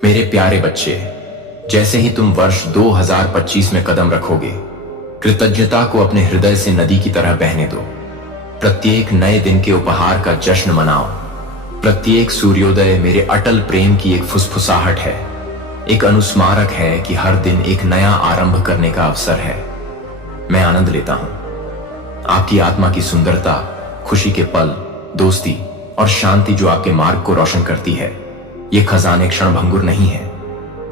मेरे प्यारे बच्चे, जैसे ही तुम वर्ष 2025 में कदम रखोगे, कृतज्ञता को अपने हृदय से नदी की तरह बहने दो। प्रत्येक नए दिन के उपहार का जश्न मनाओ। प्रत्येक सूर्योदय मेरे अटल प्रेम की एक फुसफुसाहट है, एक अनुस्मारक है कि हर दिन एक नया आरंभ करने का अवसर है। मैं आनंद लेता हूं आपकी आत्मा की सुंदरता, खुशी के पल, दोस्ती और शांति जो आपके मार्ग को रोशन करती है। ये खजाने क्षणभंगुर नहीं है।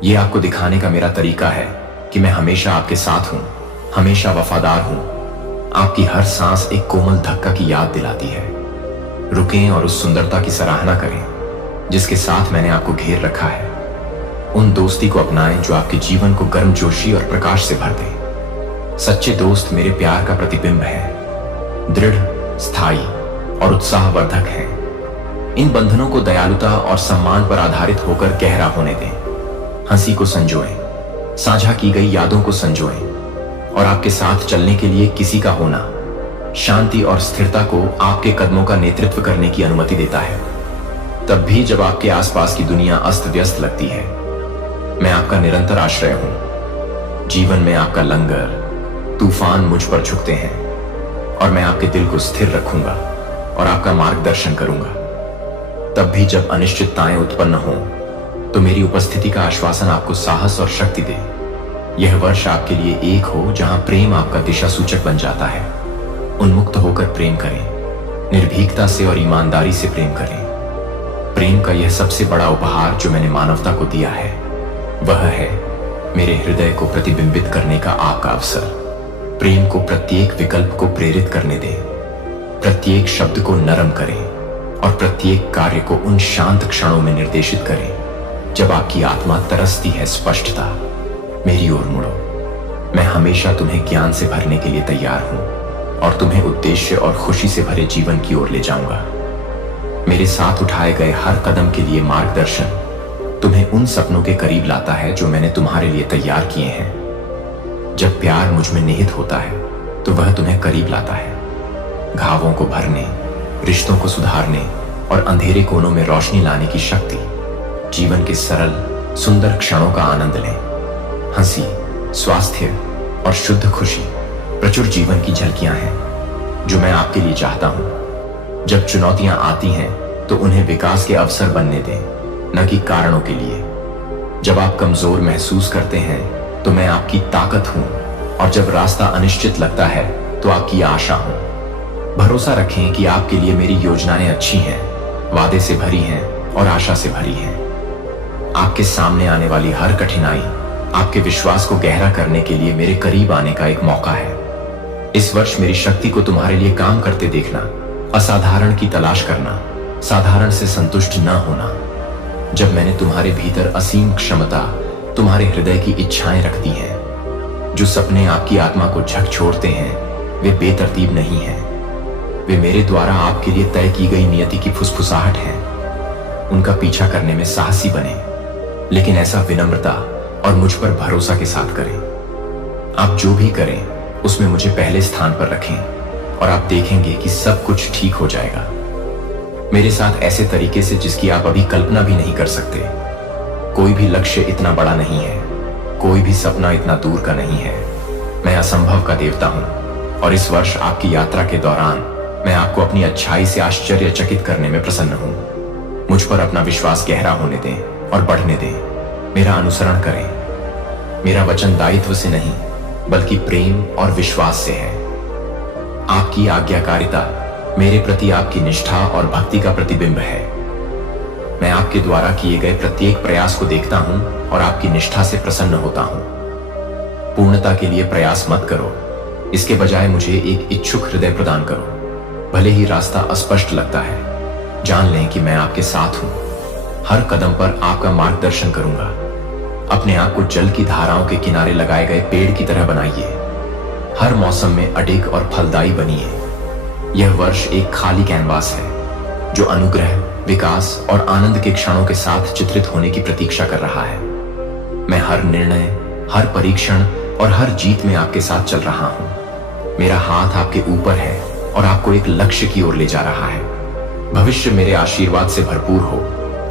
ये आपको दिखाने का मेरा तरीका है कि मैं हमेशा आपके साथ हूं, हमेशा वफादार हूं। आपकी हर सांस एक कोमल धक्का की याद दिलाती है। रुकें और उस सुंदरता की सराहना करें जिसके साथ मैंने आपको घेर रखा है। उन दोस्ती को अपनाएं जो आपके जीवन को गर्मजोशी और प्रकाश से भर दे। सच्चे दोस्त मेरे प्यार का प्रतिबिंब है, दृढ़, स्थायी और उत्साहवर्धक है। इन बंधनों को दयालुता और सम्मान पर आधारित होकर गहरा होने दें। हंसी को संजोएं, साझा की गई यादों को संजोएं और आपके साथ चलने के लिए किसी का होना शांति और स्थिरता को आपके कदमों का नेतृत्व करने की अनुमति देता है। तब भी जब आपके आसपास की दुनिया अस्त व्यस्त लगती है, मैं आपका निरंतर आश्रय हूं। जीवन में आपका लंगर, तूफान मुझ पर झुकते हैं और मैं आपके दिल को स्थिर रखूंगा और आपका मार्गदर्शन करूंगा। तब भी जब अनिश्चितताएं उत्पन्न हों, तो मेरी उपस्थिति का आश्वासन आपको साहस और शक्ति दे। यह वर्ष आपके लिए एक हो जहां प्रेम आपका दिशा सूचक बन जाता है। उन्मुक्त होकर प्रेम करें, निर्भीकता से और ईमानदारी से प्रेम करें। प्रेम का यह सबसे बड़ा उपहार जो मैंने मानवता को दिया है, वह है मेरे हृदय को प्रतिबिंबित करने का आपका अवसर। प्रेम को प्रत्येक विकल्प को प्रेरित करने दें, प्रत्येक शब्द को नरम करें और प्रत्येक कार्य को उन शांत क्षणों में निर्देशित करें जब आपकी आत्मा तरसती है स्पष्टता। मेरी ओर मुड़ो। मैं हमेशा तुम्हें ज्ञान से भरने के लिए तैयार हूं और तुम्हें उद्देश्य और खुशी से भरे जीवन की ओर ले जाऊंगा। मेरे साथ उठाए गए हर कदम के लिए मार्गदर्शन तुम्हें उन सपनों के करीब लाता है जो मैंने तुम्हारे लिए तैयार किए हैं। जब प्यार मुझ में निहित होता है तो वह तुम्हें करीब लाता है। घावों को भरने, रिश्तों को सुधारने और अंधेरे कोनों में रोशनी लाने की शक्ति। जीवन के सरल सुंदर क्षणों का आनंद लें। हंसी, स्वास्थ्य और शुद्ध खुशी प्रचुर जीवन की झलकियां हैं जो मैं आपके लिए चाहता हूं। जब चुनौतियां आती हैं तो उन्हें विकास के अवसर बनने दें, न कि कारणों के लिए। जब आप कमजोर महसूस करते हैं तो मैं आपकी ताकत हूं और जब रास्ता अनिश्चित लगता है तो आपकी आशा हूं। भरोसा रखें कि आपके लिए मेरी योजनाएं अच्छी हैं, वादे से भरी हैं और आशा से भरी हैं। आपके सामने आने वाली हर कठिनाई आपके विश्वास को गहरा करने के लिए मेरे करीब आने का एक मौका है। इस वर्ष मेरी शक्ति को तुम्हारे लिए काम करते देखना, असाधारण की तलाश करना, साधारण से संतुष्ट न होना। जब मैंने तुम्हारे भीतर असीम क्षमता, तुम्हारे हृदय की इच्छाएं रख दी हैं। जो सपने आपकी आत्मा को झकझोरते हैं वे बेतरतीब नहीं हैं। वे मेरे द्वारा आपके लिए तय की गई नियति की फुसफुसाहट है। उनका पीछा करने में साहसी बने, लेकिन ऐसा विनम्रता और मुझ पर भरोसा के साथ करें। आप जो भी करें उसमें मुझे पहले स्थान पर रखें और आप देखेंगे कि सब कुछ ठीक हो जाएगा। मेरे साथ ऐसे तरीके से जिसकी आप अभी कल्पना भी नहीं कर सकते। कोई भी लक्ष्य इतना बड़ा नहीं है, कोई भी सपना इतना दूर का नहीं है। मैं असंभव का देवता हूं और इस वर्ष आपकी यात्रा के दौरान मैं आपको अपनी अच्छाई से आश्चर्यचकित करने में प्रसन्न हूं। मुझ पर अपना विश्वास गहरा होने दें और बढ़ने दें। मेरा अनुसरण करें। मेरा वचन दायित्व से नहीं बल्कि प्रेम और विश्वास से है। आपकी आज्ञाकारिता मेरे प्रति आपकी निष्ठा और भक्ति का प्रतिबिंब है। मैं आपके द्वारा किए गए प्रत्येक प्रयास को देखता हूं और आपकी निष्ठा से प्रसन्न होता हूं। पूर्णता के लिए प्रयास मत करो, इसके बजाय मुझे एक इच्छुक हृदय प्रदान करो। भले ही रास्ता अस्पष्ट लगता है, जान लें कि मैं आपके साथ हूं। हर कदम पर आपका मार्गदर्शन करूंगा। अपने आप को जल की धाराओं के किनारे लगाए गए पेड़ की तरह बनाइए। हर मौसम में अडिग और फलदायी बनिए। यह वर्ष एक खाली कैनवास है जो अनुग्रह, विकास और आनंद के क्षणों के साथ चित्रित होने की प्रतीक्षा कर रहा है। मैं हर निर्णय, हर परीक्षण और हर जीत में आपके साथ चल रहा हूं। मेरा हाथ आपके ऊपर है और आपको एक लक्ष्य की ओर ले जा रहा है। भविष्य मेरे आशीर्वाद से भरपूर हो।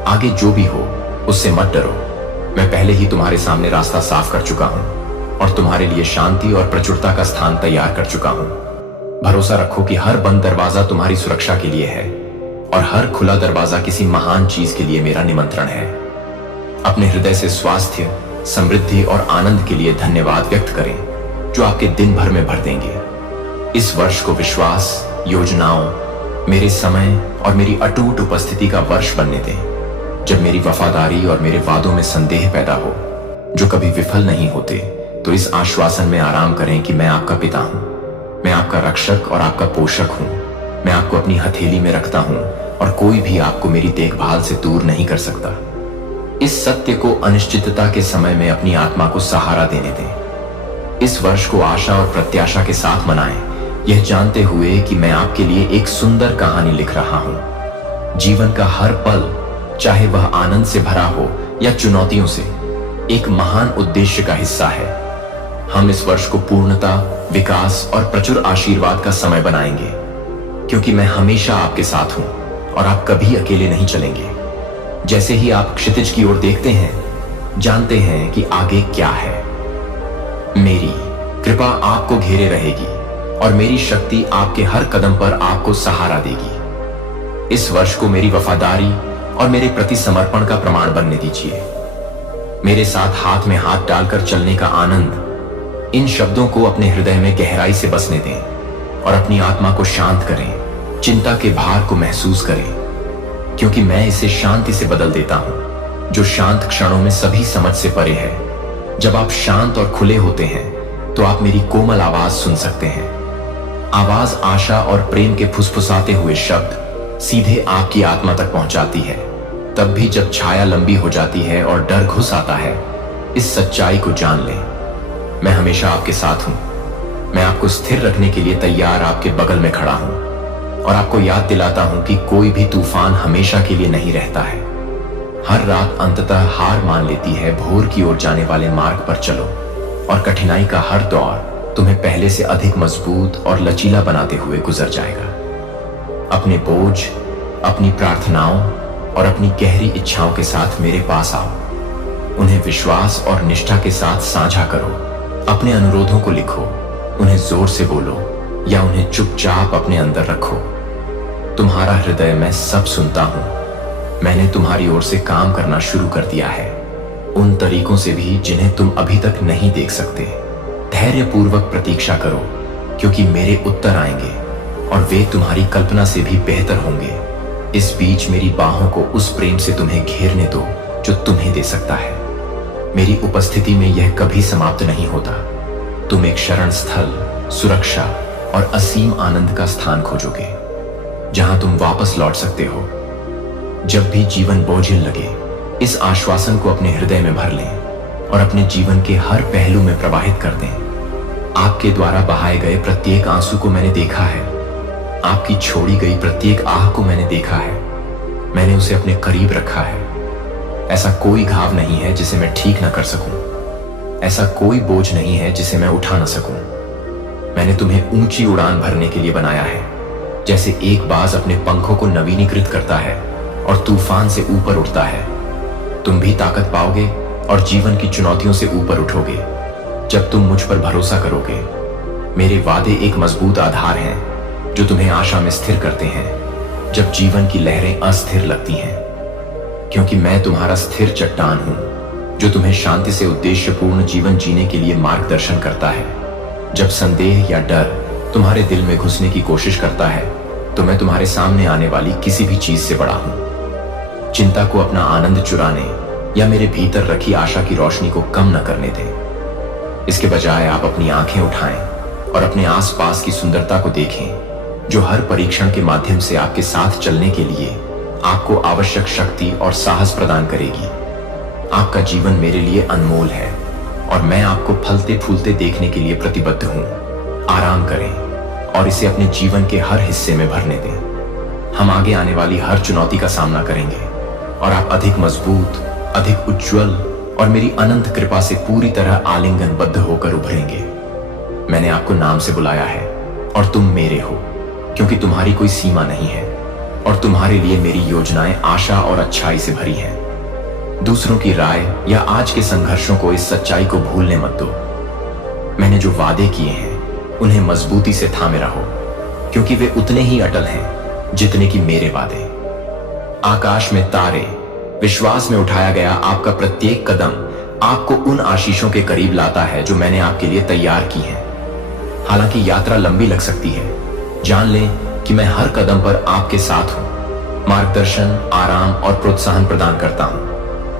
आगे जो भी हो उससे मत डरो, मैं पहले ही तुम्हारे सामने रास्ता साफ कर चुका हूं और तुम्हारे लिए शांति और प्रचुरता का स्थान तैयार कर चुका हूं। भरोसा रखो कि हर बंद दरवाजा तुम्हारी सुरक्षा के लिए है और हर खुला दरवाजा किसी महान चीज के लिए मेरा निमंत्रण है। अपने हृदय से स्वास्थ्य, समृद्धि और आनंद के लिए धन्यवाद व्यक्त करें जो आपके दिन भर में भर देंगे। इस वर्ष को विश्वास, योजनाओं, मेरे समय और मेरी अटूट उपस्थिति का वर्ष बनने दें, जब मेरी वफादारी और मेरे वादों में संदेह पैदा हो जो कभी विफल नहीं होते। तो इस आश्वासन में आराम करें कि मैं आपका पिता हूं, मैं आपका रक्षक और आपका पोषक हूं। मैं आपको अपनी हथेली में रखता हूं और कोई भी आपको मेरी देखभाल से दूर नहीं कर सकता। इस सत्य को अनिश्चितता के समय में अपनी आत्मा को सहारा देने दें। इस वर्ष को आशा और प्रत्याशा के साथ मनाएं, यह जानते हुए कि मैं आपके लिए एक सुंदर कहानी लिख रहा हूं। जीवन का हर पल, चाहे वह आनंद से भरा हो या चुनौतियों से, एक महान उद्देश्य का हिस्सा है। हम इस वर्ष को पूर्णता, विकास और प्रचुर आशीर्वाद का समय बनाएंगे, क्योंकि मैं हमेशा आपके साथ हूं और आप कभी अकेले नहीं चलेंगे। जैसे ही आप क्षितिज की ओर देखते हैं, जानते हैं कि आगे क्या है। मेरी कृपा आपको घेरे रहेगी और मेरी शक्ति आपके हर कदम पर आपको सहारा देगी। इस वर्ष को मेरी वफादारी और मेरे प्रति समर्पण का प्रमाण बनने दीजिए। मेरे साथ हाथ में हाथ डालकर चलने का आनंद, इन शब्दों को अपने हृदय में गहराई से बसने दें और अपनी आत्मा को शांत करें। चिंता के भार को महसूस करें, क्योंकि मैं इसे शांति से बदल देता हूं, जो शांत क्षणों में सभी समझ से परे है। जब आप शांत और खुले होते हैं तो आप मेरी कोमल आवाज सुन सकते हैं। आवाज आशा और प्रेम के फुसफुसाते हुए शब्द सीधे आपकी आत्मा तक पहुंचाती है। तब भी जब छाया लंबी हो जाती है और डर घुस आता है, इस सच्चाई को जान लें, मैं हमेशा आपके साथ हूं। मैं आपको स्थिर रखने के लिए तैयार आपके बगल में खड़ा हूं और आपको याद दिलाता हूं कि कोई भी तूफान हमेशा के लिए नहीं रहता है। हर रात अंततः हार मान लेती है। भोर की ओर जाने वाले मार्ग पर चलो और कठिनाई का हर दौर तुम्हें पहले से अधिक मजबूत और लचीला बनाते हुए गुजर जाएगा। अपने बोझ, अपनी प्रार्थनाओं और अपनी गहरी इच्छाओं के साथ मेरे पास आओ। उन्हें विश्वास और निष्ठा के साथ साझा करो। अपने अनुरोधों को लिखो, उन्हें जोर से बोलो या उन्हें चुपचाप अपने अंदर रखो। तुम्हारा हृदय मैं सब सुनता हूं। मैंने तुम्हारी ओर से काम करना शुरू कर दिया है, उन तरीकों से भी जिन्हें तुम अभी तक नहीं देख सकते। धैर्यपूर्वक प्रतीक्षा करो, क्योंकि मेरे उत्तर आएंगे और वे तुम्हारी कल्पना से भी बेहतर होंगे। इस बीच मेरी बाहों को उस प्रेम से तुम्हें घेरने दो जो तुम्हें दे सकता है। मेरी उपस्थिति में यह कभी समाप्त नहीं होता। तुम एक शरण स्थल, सुरक्षा और असीम आनंद का स्थान खोजोगे, जहां तुम वापस लौट सकते हो। जब भी जीवन बोझिल लगे, इस आश्वासन को अपने हृदय में भर लें और अपने जीवन के हर पहलू में प्रवाहित कर दें। आपके द्वारा बहाए गए प्रत्येक आंसू को मैंने देखा है। आपकी छोड़ी गई प्रत्येक आह को मैंने देखा है। मैंने उसे अपने करीब रखा है। ऐसा कोई घाव नहीं है जिसे मैं ठीक न कर सकूं। ऐसा कोई बोझ नहीं है जिसे मैं उठा न सकूं। मैंने तुम्हें ऊंची उड़ान भरने के लिए बनाया है, जैसे एक बाज अपने पंखों को नवीनीकृत करता है और तूफान से ऊपर उठता है। तुम भी ताकत पाओगे और जीवन की चुनौतियों से ऊपर उठोगे जब तुम मुझ पर भरोसा करोगे। मेरे वादे एक मजबूत आधार हैं जो तुम्हें आशा में स्थिर करते हैं जब जीवन की लहरें अस्थिर लगती हैं, क्योंकि मैं तुम्हारा स्थिर चट्टान हूं जो तुम्हें शांति से उद्देश्यपूर्ण जीवन जीने के लिए मार्गदर्शन करता है। जब संदेह या डर तुम्हारे दिल में घुसने की कोशिश करता है, तो मैं तुम्हारे सामने आने वाली किसी भी चीज से बड़ा हूं। चिंता को अपना आनंद चुराने या मेरे भीतर रखी आशा की रोशनी को कम न करने दें। इसके बजाय आप अपनी आंखें उठाएं और अपने आसपास की सुंदरता को देखें, जो हर परीक्षण के माध्यम से आपके साथ चलने के लिए आपको आवश्यक शक्ति और साहस प्रदान करेगी। आपका जीवन मेरे लिए अनमोल है और मैं आपको फलते फूलते देखने के लिए प्रतिबद्ध हूं। आराम करें और इसे अपने जीवन के हर हिस्से में भरने दें। हम आगे आने वाली हर चुनौती का सामना करेंगे और आप अधिक मजबूत, अधिक उज्जवल और मेरी अनंत कृपा से पूरी तरह आलिंगनबद्ध होकर उभरेंगे। मैंने आपको नाम से बुलाया है और तुम मेरे हो, क्योंकि तुम्हारी कोई सीमा नहीं है और तुम्हारे लिए मेरी योजनाएं आशा और अच्छाई से भरी हैं। दूसरों की राय या आज के संघर्षों को इस सच्चाई को भूलने मत दो। मैंने जो वादे किए हैं उन्हें मजबूती से थामे रहो, क्योंकि वे उतने ही अटल हैं जितने कि मेरे वादे। आकाश में तारे, विश्वास में उठाया गया आपका प्रत्येक कदम आपको उन आशीषों के करीब लाता है जो मैंने आपके लिए तैयार की हैं। हालांकि यात्रा लंबी लग सकती है, जान लें कि मैं हर कदम पर आपके साथ हूं, मार्गदर्शन, आराम और प्रोत्साहन प्रदान करता हूं।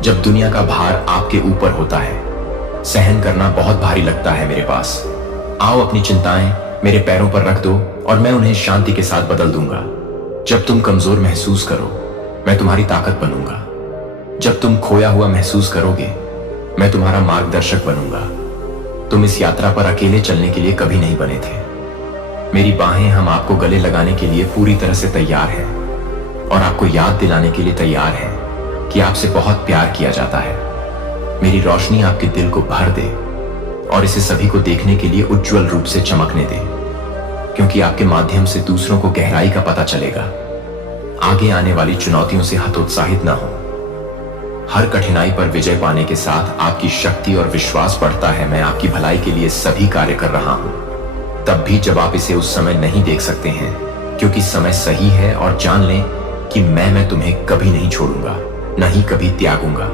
जब दुनिया का भार आपके ऊपर होता है, सहन करना बहुत भारी लगता है मेरे पास। आओ अपनी चिंताएं मेरे पैरों पर रख दो और मैं उन्हें शांति के साथ बदल दूंगा। जब तुम कमजोर महसूस करो, मैं तुम्हारी ताकत बनूंगा। जब तुम खोया हुआ महसूस करोगे, मैं तुम्हारा मार्गदर्शक बनूंगा। तुम इस यात्रा पर अकेले चलने के लिए कभी नहीं बने थे। मेरी बाहें हम आपको गले लगाने के लिए पूरी तरह से तैयार हैं और आपको याद दिलाने के लिए तैयार हैं कि आपसे बहुत प्यार किया जाता है। मेरी रोशनी आपके दिल को भर दे और इसे सभी को देखने के लिए उज्जवल रूप से चमकने दे, क्योंकि आपके माध्यम से दूसरों को गहराई का पता चलेगा। आगे आने वाली चुनौतियों से हतोत्साहित ना हो। हर कठिनाई पर विजय पाने के साथ आपकी शक्ति और विश्वास बढ़ता है। मैं आपकी भलाई के लिए सभी कार्य कर रहा हूं, तब भी जब आप इसे उस समय नहीं देख सकते हैं, क्योंकि समय सही है। और जान लें कि मैं तुम्हें कभी नहीं छोड़ूंगा, न ही कभी त्यागूंगा।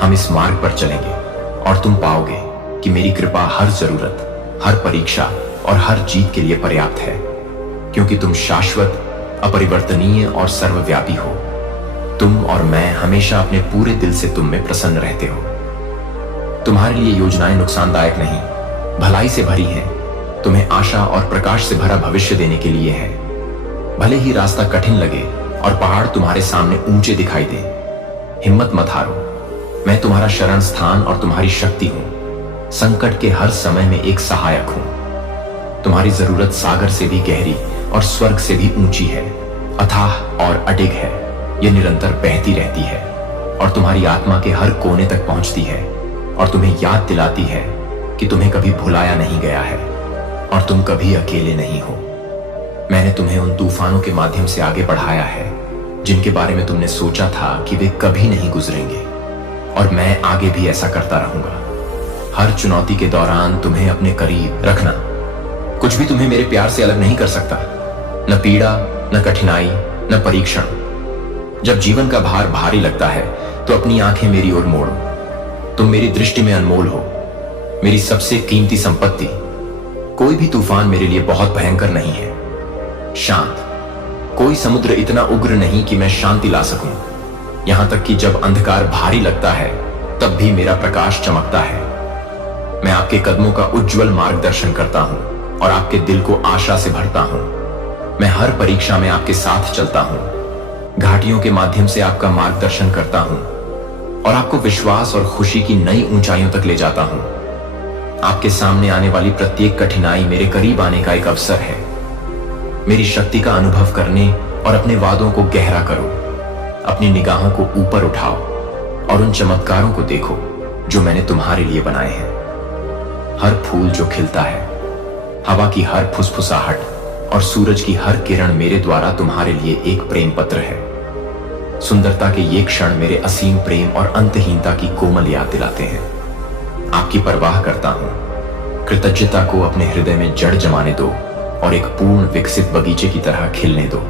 हम इस मार्ग पर चलेंगे और तुम पाओगे कि मेरी कृपा हर जरूरत, हर परीक्षा और हर जीत के लिए पर्याप्त है, क्योंकि तुम शाश्वत, अपरिवर्तनीय और सर्वव्यापी हो। तुम और मैं हमेशा अपने पूरे दिल से तुम में प्रसन्न रहते हो। तुम्हारे लिए योजनाएं नुकसानदायक नहीं, भलाई से भरी हैं। तुम्हें आशा और प्रकाश से भरा भविष्य देने के लिए है। भले ही रास्ता कठिन लगे और पहाड़ तुम्हारे सामने ऊंचे दिखाई दे, हिम्मत मत हारो। मैं तुम्हारा शरण स्थान और तुम्हारी शक्ति हूं। संकट के हर समय में एक सहायक हूं। तुम्हारी जरूरत सागर से भी गहरी और स्वर्ग से भी ऊंची है, अथाह और अडिग है। यह निरंतर बहती रहती है और तुम्हारी आत्मा के हर कोने तक पहुंचती है और तुम्हें याद दिलाती है कि तुम्हें कभी भुलाया नहीं गया है और तुम कभी अकेले नहीं हो। मैंने तुम्हें उन तूफानों के माध्यम से आगे बढ़ाया है जिनके बारे में तुमने सोचा था कि वे कभी नहीं गुजरेंगे, और मैं आगे भी ऐसा करता रहूंगा। हर चुनौती के दौरान तुम्हें अपने करीब रखना। कुछ भी तुम्हें मेरे प्यार से अलग नहीं कर सकता, न पीड़ा, न कठिनाई, न परीक्षण। जब जीवन का भार भारी लगता है तो अपनी आंखें मेरी ओर मोड़ो। तुम मेरी दृष्टि में अनमोल हो, मेरी सबसे कीमती संपत्ति। कोई भी तूफान मेरे लिए बहुत भयंकर नहीं है। शांत, कोई समुद्र इतना उग्र नहीं कि मैं शांति ला सकूं। यहां तक कि जब अंधकार भारी लगता है तब भी मेरा प्रकाश चमकता है। मैं आपके कदमों का उज्जवल मार्गदर्शन करता हूं और आपके दिल को आशा से भरता हूं। मैं हर परीक्षा में आपके साथ चलता हूं, घाटियों के माध्यम से आपका मार्गदर्शन करता हूं और आपको विश्वास और खुशी की नई ऊंचाइयों तक ले जाता हूं। आपके सामने आने वाली प्रत्येक कठिनाई मेरे करीब आने का एक अवसर है। मेरी शक्ति का अनुभव करने और अपने वादों को गहरा करो। अपनी निगाहों को ऊपर उठाओ और उन चमत्कारों को देखो जो मैंने तुम्हारे लिए बनाए हैं। हर फूल जो खिलता है, हवा की हर फुसफुसाहट और सूरज की हर किरण मेरे द्वारा तुम्हारे लिए एक प्रेम पत्र है। सुंदरता के ये क्षण मेरे असीम प्रेम और अंतहीनता की कोमल याद दिलाते हैं। आपकी परवाह करता हूं। कृतज्ञता को अपने हृदय में जड़ जमाने दो और एक पूर्ण विकसित बगीचे की तरह खिलने दो।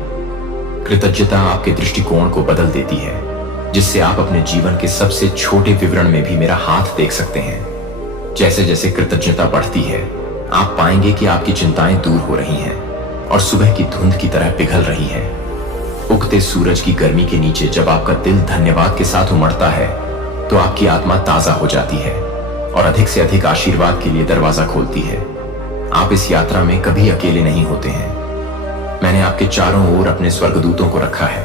कृतज्ञता आपके दृष्टिकोण को बदल देती है, जिससे आप अपने जीवन के सबसे छोटे विवरण में भी मेरा हाथ देख सकते हैं। जैसे जैसे कृतज्ञता बढ़ती है, आप पाएंगे कि आपकी चिंताएं दूर हो रही हैं और सुबह की धुंध की तरह पिघल रही है। उगते सूरज की गर्मी के नीचे जब आपका दिल धन्यवाद के साथ उमड़ता है तो आपकी आत्मा ताजा हो जाती है और अधिक से अधिक आशीर्वाद के लिए दरवाजा खोलती है। आप इस यात्रा में कभी अकेले नहीं होते हैं। मैंने आपके चारों ओर अपने स्वर्गदूतों को रखा है,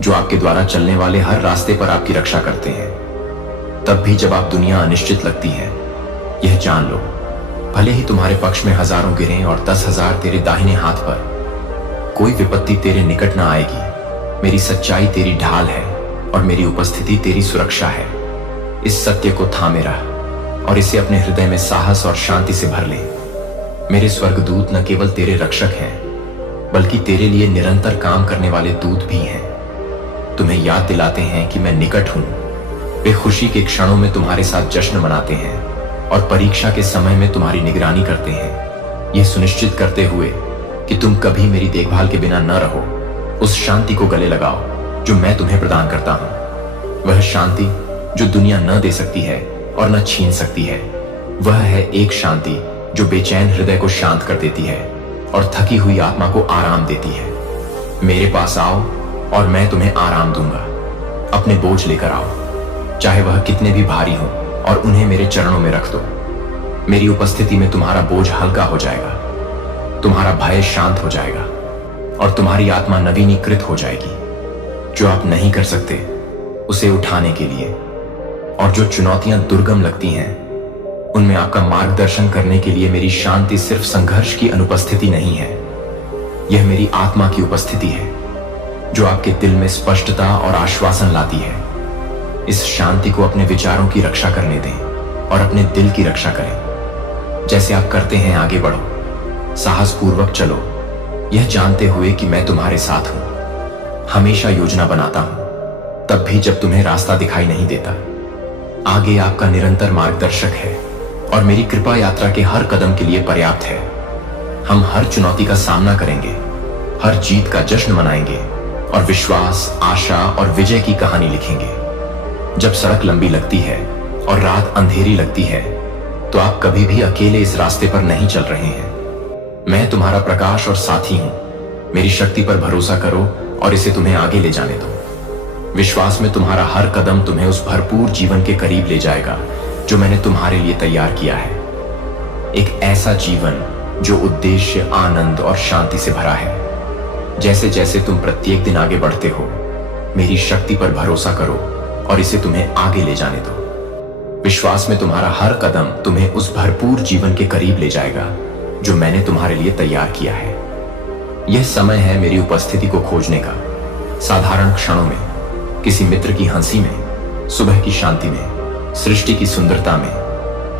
जो आपके द्वारा चलने वाले हर रास्ते पर आपकी रक्षा करते हैं। तब भी जब आप दुनिया अनिश्चित लगती है, यह जान लो, भले ही तुम्हारे पक्ष में हजारों गिरें और 10,000 तेरे दाहिने हाथ पर, कोई विपत्ति तेरे निकट ना आएगी। मेरी सच्चाई तेरी ढाल है और मेरी उपस्थिति तेरी सुरक्षा है। इस सत्य को थामे रह और इसे अपने हृदय में साहस और शांति से भर ले। मेरे स्वर्गदूत न केवल तेरे रक्षक हैं, बल्कि तेरे लिए निरंतर काम करने वाले दूत भी हैं। तुम्हें याद दिलाते हैं कि मैं निकट हूं वे खुशी के क्षणों में तुम्हारे साथ जश्न मनाते हैं और परीक्षा के समय में तुम्हारी निगरानी करते हैं, यह सुनिश्चित करते हुए कि तुम कभी मेरी देखभाल के बिना न रहो। उस शांति को गले लगाओ जो मैं तुम्हें प्रदान करता हूं। वह शांति जो दुनिया न दे सकती है और न छीन सकती है। वह है एक शांति जो बेचैन हृदय को शांत कर देती है और थकी हुई आत्मा को आराम देती है। मेरे पास आओ और मैं तुम्हें आराम दूंगा। अपने बोझ लेकर आओ, चाहे वह कितने भी भारी हों, और उन्हें मेरे चरणों में रख दो। मेरी उपस्थिति में तुम्हारा बोझ हल्का हो जाएगा, तुम्हारा भय शांत हो जाएगा और तुम्हारी आत्मा नवीनीकृत हो जाएगी। जो आप नहीं कर सकते उसे उठाने के लिए, और जो चुनौतियां दुर्गम लगती हैं उनमें आपका मार्गदर्शन करने के लिए मेरी शांति सिर्फ संघर्ष की अनुपस्थिति नहीं है, यह मेरी आत्मा की उपस्थिति है जो आपके दिल में स्पष्टता और आश्वासन लाती है। इस शांति को अपने विचारों की रक्षा करने दें और अपने दिल की रक्षा करें। जैसे आप करते हैं आगे बढ़ो, साहसपूर्वक चलो, यह जानते हुए कि मैं तुम्हारे साथ हूं। हमेशा योजना बनाता हूं, तब भी जब तुम्हें रास्ता दिखाई नहीं देता। आगे आपका निरंतर मार्गदर्शक है और मेरी कृपा यात्रा के हर कदम के लिए पर्याप्त है। हम हर चुनौती का सामना करेंगे, हर जीत का जश्न मनाएंगे और विश्वास, आशा और विजय की कहानी लिखेंगे। जब सड़क लंबी लगती है और रात अंधेरी लगती है तो आप कभी भी अकेले इस रास्ते पर नहीं चल रहे हैं। मैं तुम्हारा प्रकाश और साथी हूं। मेरी शक्ति पर भरोसा करो और इसे तुम्हें आगे ले जाने दो। विश्वास में तुम्हारा हर कदम तुम्हें उस भरपूर जीवन के करीब ले जाएगा जो मैंने तुम्हारे लिए तैयार किया है। एक ऐसा जीवन जो उद्देश्य, आनंद और शांति से भरा है। जैसे जैसे तुम प्रत्येक दिन आगे बढ़ते हो, मेरी शक्ति पर भरोसा करो और इसे तुम्हें आगे ले जाने दो। विश्वास में तुम्हारा हर कदम तुम्हें उस भरपूर जीवन के करीब ले जाएगा जो मैंने तुम्हारे लिए तैयार किया है। यह समय है मेरी उपस्थिति को खोजने का। साधारण क्षणों में, किसी मित्र की हंसी में, सुबह की शांति में, सृष्टि की सुंदरता में,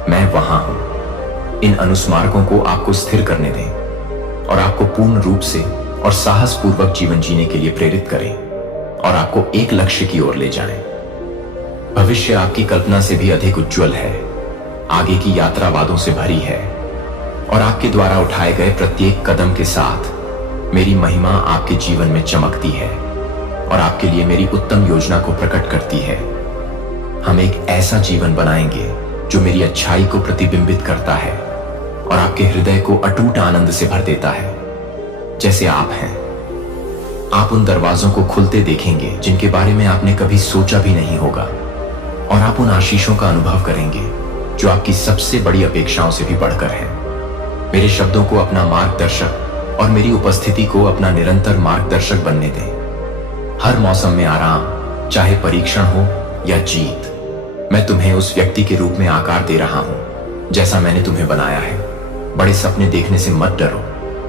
मैं वहां हूं। इन अनुस्मारकों को आपको स्थिर करने दें और आपको पूर्ण रूप से और साहसपूर्वक जीवन जीने के लिए प्रेरित करें और आपको एक लक्ष्य की ओर ले जाएं। भविष्य आपकी कल्पना से भी अधिक उज्जवल है, आगे की यात्रा वादों से भरी है और आपके द्वारा उठाए गए प्रत्येक कदम के साथ मेरी महिमा आपके जीवन में चमकती है और आपके लिए मेरी उत्तम योजना को प्रकट करती है। हम एक ऐसा जीवन बनाएंगे जो मेरी अच्छाई को प्रतिबिंबित करता है और आपके हृदय को अटूट आनंद से भर देता है। जैसे आप हैं, आप उन दरवाजों को खुलते देखेंगे जिनके बारे में आपने कभी सोचा भी नहीं होगा, और आप उन आशीषों का अनुभव करेंगे जो आपकी सबसे बड़ी अपेक्षाओं से भी बढ़कर है। मेरे शब्दों को अपना मार्गदर्शक और मेरी उपस्थिति को अपना निरंतर मार्गदर्शक बनने दें। हर मौसम में आराम, चाहे परीक्षण हो या जीत, मैं तुम्हें उस व्यक्ति के रूप में आकार दे रहा हूं जैसा मैंने तुम्हें बनाया है। बड़े सपने देखने से मत डरो,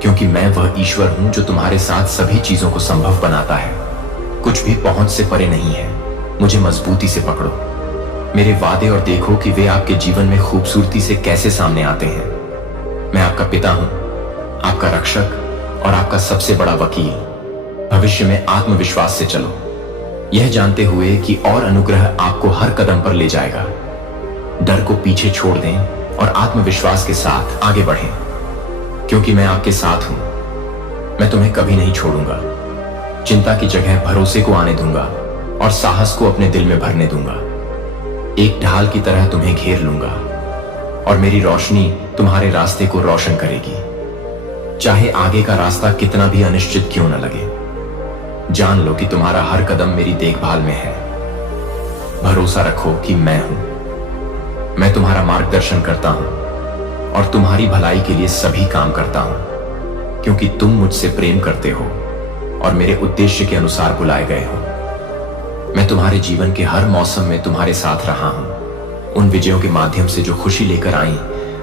क्योंकि मैं वह ईश्वर हूं जो तुम्हारे साथ सभी चीजों को संभव बनाता है। कुछ भी पहुंच से परे नहीं है। मुझे मजबूती से पकड़ो, मेरे वादे, और देखो कि वे आपके जीवन में खूबसूरती से कैसे सामने आते हैं। मैं आपका पिता हूं, आपका रक्षक और आपका सबसे बड़ा वकील। भविष्य में आत्मविश्वास से चलो, यह जानते हुए कि और अनुग्रह आपको हर कदम पर ले जाएगा। डर को पीछे छोड़ दें और आत्मविश्वास के साथ आगे बढ़ें, क्योंकि मैं आपके साथ हूं। मैं तुम्हें कभी नहीं छोड़ूंगा। चिंता की जगह भरोसे को आने दूंगा और साहस को अपने दिल में भरने दूंगा। एक ढाल की तरह तुम्हें घेर लूंगा और मेरी रोशनी तुम्हारे रास्ते को रोशन करेगी, चाहे आगे का रास्ता कितना भी अनिश्चित क्यों न लगे। जान लो कि तुम्हारा हर कदम मेरी देखभाल में है। भरोसा रखो कि मैं हूं। मैं तुम्हारा मार्गदर्शन करता हूं और तुम्हारी भलाई के लिए सभी काम करता हूं, क्योंकि तुम मुझसे प्रेम करते हो और मेरे उद्देश्य के अनुसार बुलाए गए हो। मैं तुम्हारे जीवन के हर मौसम में तुम्हारे साथ रहा हूं, उन विजयों के माध्यम से जो खुशी लेकर आई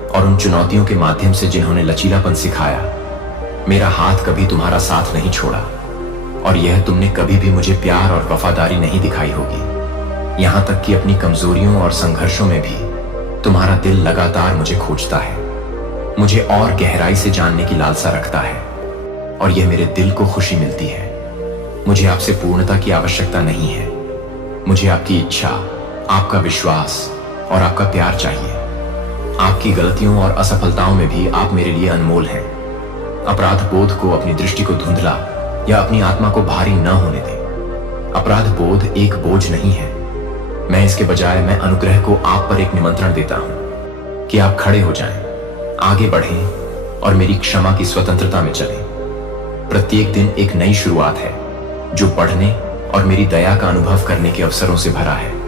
और उन चुनौतियों के माध्यम से जिन्होंने लचीलापन सिखाया। मेरा हाथ कभी तुम्हारा साथ नहीं छोड़ा और यह तुमने कभी भी मुझे प्यार और वफादारी नहीं दिखाई होगी। यहां तक कि अपनी कमजोरियों और संघर्षों में भी तुम्हारा दिल लगातार मुझे खोजता है, मुझे और गहराई से जानने की लालसा रखता है और यह मेरे दिल को खुशी मिलती है। मुझे आपसे पूर्णता की आवश्यकता नहीं है, मुझे आपकी इच्छा, आपका विश्वास और आपका प्यार चाहिए। आपकी गलतियों और असफलताओं में भी आप मेरे लिए अनमोल हैं। अपराध बोध को अपनी दृष्टि को धुंधला या अपनी आत्मा को भारी न होने दें। अपराध बोध एक बोझ नहीं है। मैं इसके बजाय मैं अनुग्रह को आप पर एक निमंत्रण देता हूं कि आप खड़े हो जाएं, आगे बढ़ें और मेरी क्षमा की स्वतंत्रता में चलें। प्रत्येक दिन एक नई शुरुआत है जो बढ़ने और मेरी दया का अनुभव करने के अवसरों से भरा है।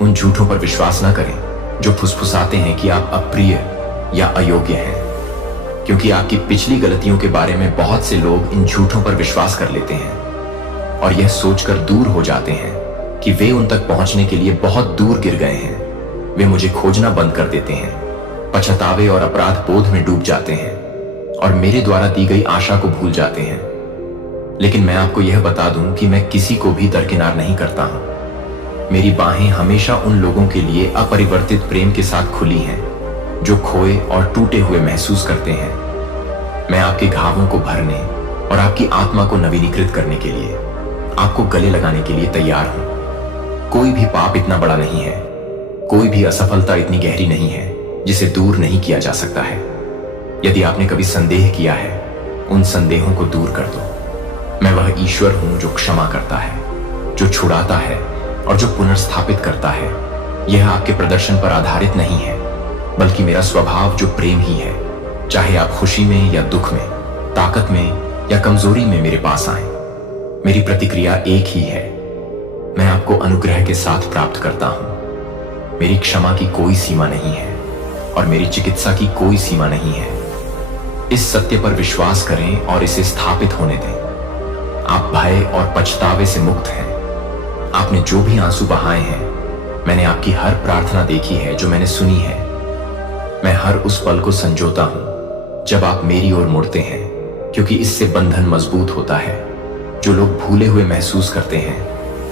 उन झूठों पर विश्वास न करें जो फुसफुसाते हैं कि आप अप्रिय या अयोग्य हैं, क्योंकि आपकी पिछली गलतियों के बारे में बहुत से लोग इन झूठों पर विश्वास कर लेते हैं और यह सोचकर दूर हो जाते हैं कि वे उन तक पहुंचने के लिए बहुत दूर गिर गए हैं। वे मुझे खोजना बंद कर देते हैं, पछतावे और अपराध बोध में डूब जाते हैं और मेरे द्वारा दी गई आशा को भूल जाते हैं। लेकिन मैं आपको यह बता दूं कि मैं किसी को भी दरकिनार नहीं करता हूं। मेरी बाहें हमेशा उन लोगों के लिए अपरिवर्तित प्रेम के साथ खुली हैं जो खोए और टूटे हुए महसूस करते हैं। मैं आपके घावों को भरने और आपकी आत्मा को नवीनीकृत करने के लिए आपको गले लगाने के लिए तैयार हूं। कोई भी पाप इतना बड़ा नहीं है, कोई भी असफलता इतनी गहरी नहीं है जिसे दूर नहीं किया जा सकता है। यदि आपने कभी संदेह किया है, उन संदेहों को दूर कर दो। मैं वह ईश्वर हूं जो क्षमा करता है, जो छुड़ाता है और जो पुनर्स्थापित करता है। यह आपके प्रदर्शन पर आधारित नहीं है, बल्कि मेरा स्वभाव जो प्रेम ही है। चाहे आप खुशी में या दुख में, ताकत में या कमजोरी में मेरे पास आए, मेरी प्रतिक्रिया एक ही है। मैं आपको अनुग्रह के साथ प्राप्त करता हूं। मेरी क्षमा की कोई सीमा नहीं है और मेरी चिकित्सा की कोई सीमा नहीं है। इस सत्य पर विश्वास करें और इसे स्थापित होने दें। आप भय और पछतावे से मुक्त हैं। आपने जो भी आंसू बहाए हैं, मैंने आपकी हर प्रार्थना देखी है जो मैंने सुनी है। मैं हर उस पल को संजोता हूं जब आप मेरी ओर मुड़ते हैं, क्योंकि इससे बंधन मजबूत होता है। जो लोग भूले हुए महसूस करते हैं,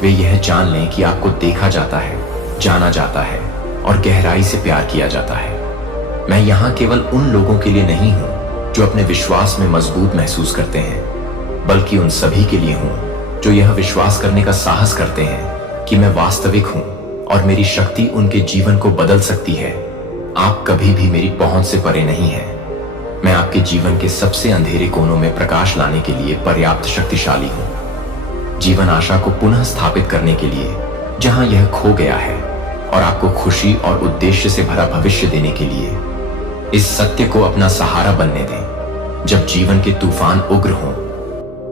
वे यह जान लें कि आपको देखा जाता है, जाना जाता है और गहराई से प्यार किया जाता है। मैं यहां केवल उन लोगों के लिए नहीं हूं जो अपने विश्वास में मजबूत महसूस करते हैं, बल्कि उन सभी के लिए हूं जो यह विश्वास करने का साहस करते हैं कि मैं वास्तविक हूं और मेरी शक्ति उनके जीवन को बदल सकती है। आप कभी भी मेरी पहुंच से परे नहीं हैं। मैं आपके जीवन के सबसे अंधेरे कोनों में प्रकाश लाने के लिए पर्याप्त शक्तिशाली हूं। जीवन आशा को पुनः स्थापित करने के लिए जहां यह खो गया है, और आपको खुशी और उद्देश्य से भरा भविष्य देने के लिए इस सत्य को अपना सहारा बनने दें जब जीवन के तूफान उग्र हों,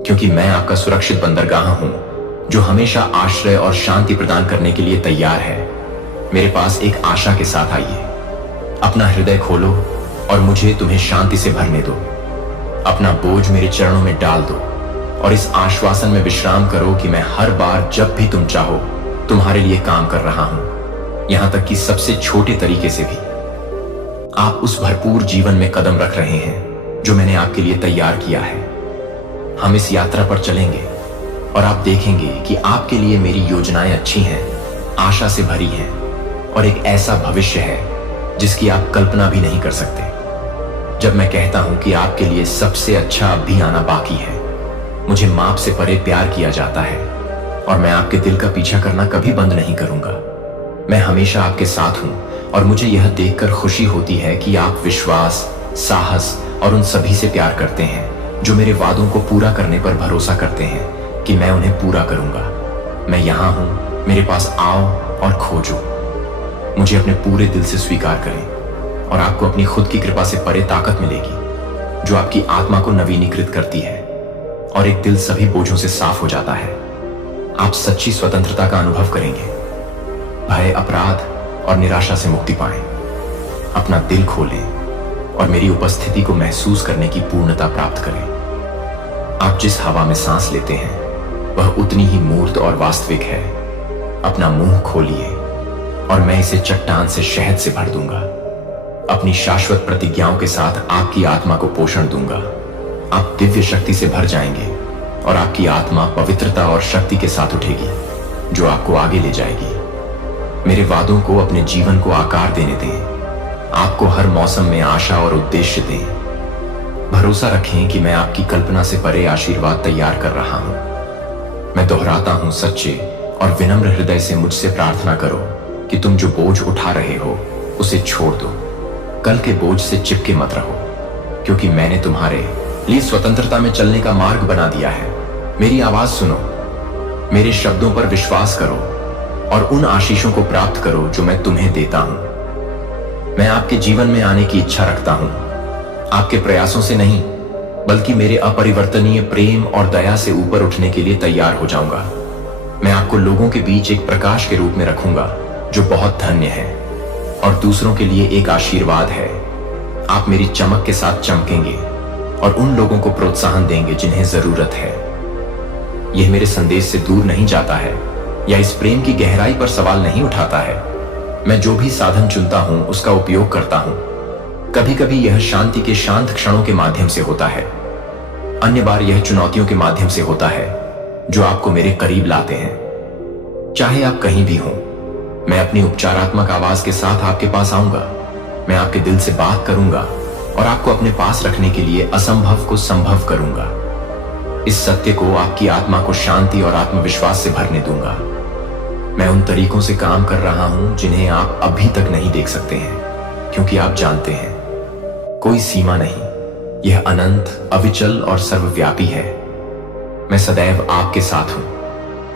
क्योंकि मैं आपका सुरक्षित बंदरगाह हूं जो हमेशा आश्रय और शांति प्रदान करने के लिए तैयार है। मेरे पास एक आशा के साथ आइए। अपना हृदय खोलो और मुझे तुम्हें शांति से भरने दो। अपना बोझ मेरे चरणों में डाल दो और इस आश्वासन में विश्राम करो कि मैं हर बार जब भी तुम चाहो तुम्हारे लिए काम कर रहा हूं, यहां तक कि सबसे छोटे तरीके से भी। आप उस भरपूर जीवन में कदम रख रहे हैं जो मैंने आपके लिए तैयार किया है। हम इस यात्रा पर चलेंगे और आप देखेंगे कि आपके लिए मेरी योजनाएं अच्छी हैं, आशा से भरी हैं और एक ऐसा भविष्य है जिसकी आप कल्पना भी नहीं कर सकते। जब मैं कहता हूं कि आपके लिए सबसे अच्छा अब भी आना बाकी है, मुझे माप से परे प्यार किया जाता है और मैं आपके दिल का पीछा करना कभी बंद नहीं करूंगा। मैं हमेशा आपके साथ हूं और मुझे यह देखकर खुशी होती है कि आप विश्वास, साहस और उन सभी से प्यार करते हैं जो मेरे वादों को पूरा करने पर भरोसा करते हैं कि मैं उन्हें पूरा करूंगा। मैं यहां हूं, मेरे पास आओ और खोजो। मुझे अपने पूरे दिल से स्वीकार करें और आपको अपनी खुद की कृपा से परे ताकत मिलेगी जो आपकी आत्मा को नवीनीकृत करती है और एक दिल सभी बोझों से साफ हो जाता है। आप सच्ची स्वतंत्रता का अनुभव करेंगे, भय, अपराध और निराशा से मुक्ति पाएं। अपना दिल खोलें और मेरी उपस्थिति को महसूस करने की पूर्णता प्राप्त करें। आप जिस हवा में सांस लेते हैं वह उतनी ही मूर्त और वास्तविक है। अपना मुंह खोलिए और मैं इसे चट्टान से शहद से भर दूंगा। अपनी शाश्वत प्रतिज्ञाओं के साथ आपकी आत्मा को पोषण दूंगा। आप दिव्य शक्ति से भर जाएंगे और आपकी आत्मा पवित्रता और शक्ति के साथ उठेगी जो आपको आगे ले जाएगी। मेरे वादों को अपने जीवन को आकार देने दें। आपको हर मौसम में आशा और उद्देश्य दें। भरोसा रखें कि मैं आपकी कल्पना से परे आशीर्वाद तैयार कर रहा हूं। मैं दोहराता हूं, सच्चे और विनम्र हृदय से मुझसे प्रार्थना करो कि तुम जो बोझ उठा रहे हो उसे छोड़ दो। कल के बोझ से चिपके मत रहो, क्योंकि मैंने तुम्हारे लिए स्वतंत्रता में चलने का मार्ग बना दिया है। मेरी आवाज सुनो, मेरे शब्दों पर विश्वास करो और उन आशीषों को प्राप्त करो जो मैं तुम्हें देता हूं। मैं आपके जीवन में आने की इच्छा रखता हूं, आपके प्रयासों से नहीं, बल्कि मेरे अपरिवर्तनीय प्रेम और दया से ऊपर उठने के लिए तैयार हो जाऊंगा। मैं आपको लोगों के बीच एक प्रकाश के रूप में रखूंगा जो बहुत धन्य है और दूसरों के लिए एक आशीर्वाद है। आप मेरी चमक के साथ चमकेंगे और उन लोगों को प्रोत्साहन देंगे जिन्हें जरूरत है। यह मेरे संदेश से दूर नहीं जाता है या इस प्रेम की गहराई पर सवाल नहीं उठाता है। मैं जो भी साधन चुनता हूं उसका उपयोग करता हूं। कभी कभी यह शांति के शांत क्षणों के माध्यम से होता है, अन्य बार यह चुनौतियों के माध्यम से होता है जो आपको मेरे करीब लाते हैं। चाहे आप कहीं भी हों, मैं अपनी उपचारात्मक आवाज के साथ आपके पास आऊंगा। मैं आपके दिल से बात करूंगा और आपको अपने पास रखने के लिए असंभव को संभव करूंगा। इस सत्य को आपकी आत्मा को शांति और आत्मविश्वास से भरने दूंगा। मैं उन तरीकों से काम कर रहा हूं जिन्हें आप अभी तक नहीं देख सकते हैं, क्योंकि आप जानते हैं कोई सीमा नहीं, यह अनंत, अविचल और सर्वव्यापी है। मैं सदैव आपके साथ हूं,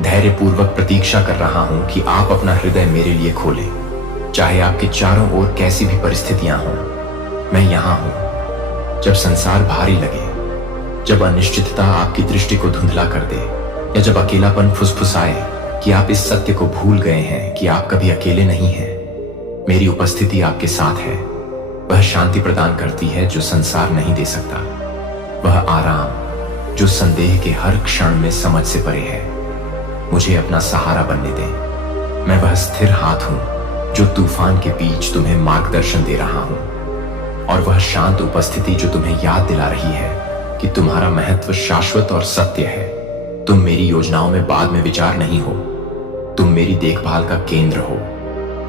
धैर्यपूर्वक प्रतीक्षा कर रहा हूं कि आप अपना हृदय मेरे लिए खोलें। चाहे आपके चारों ओर कैसी भी परिस्थितियां हों, मैं यहां हूं। जब संसार भारी लगे, जब अनिश्चितता आपकी दृष्टि को धुंधला कर दे, या जब अकेलापन फुसफुसाए कि आप इस सत्य को भूल गए हैं कि आप कभी अकेले नहीं हैं, मेरी उपस्थिति आपके साथ है। वह शांति प्रदान करती है जो संसार नहीं दे सकता, वह आराम जो संदेह के हर क्षण में समझ से परे है। मुझे अपना सहारा बनने दें। मैं वह स्थिर हाथ हूं जो तूफान के बीच तुम्हें मार्गदर्शन दे रहा हूं, और वह शांत उपस्थिति जो तुम्हें याद दिला रही है कि तुम्हारा महत्व शाश्वत और सत्य है। तुम मेरी योजनाओं में बाद में विचार नहीं हो, तुम मेरी देखभाल का केंद्र हो।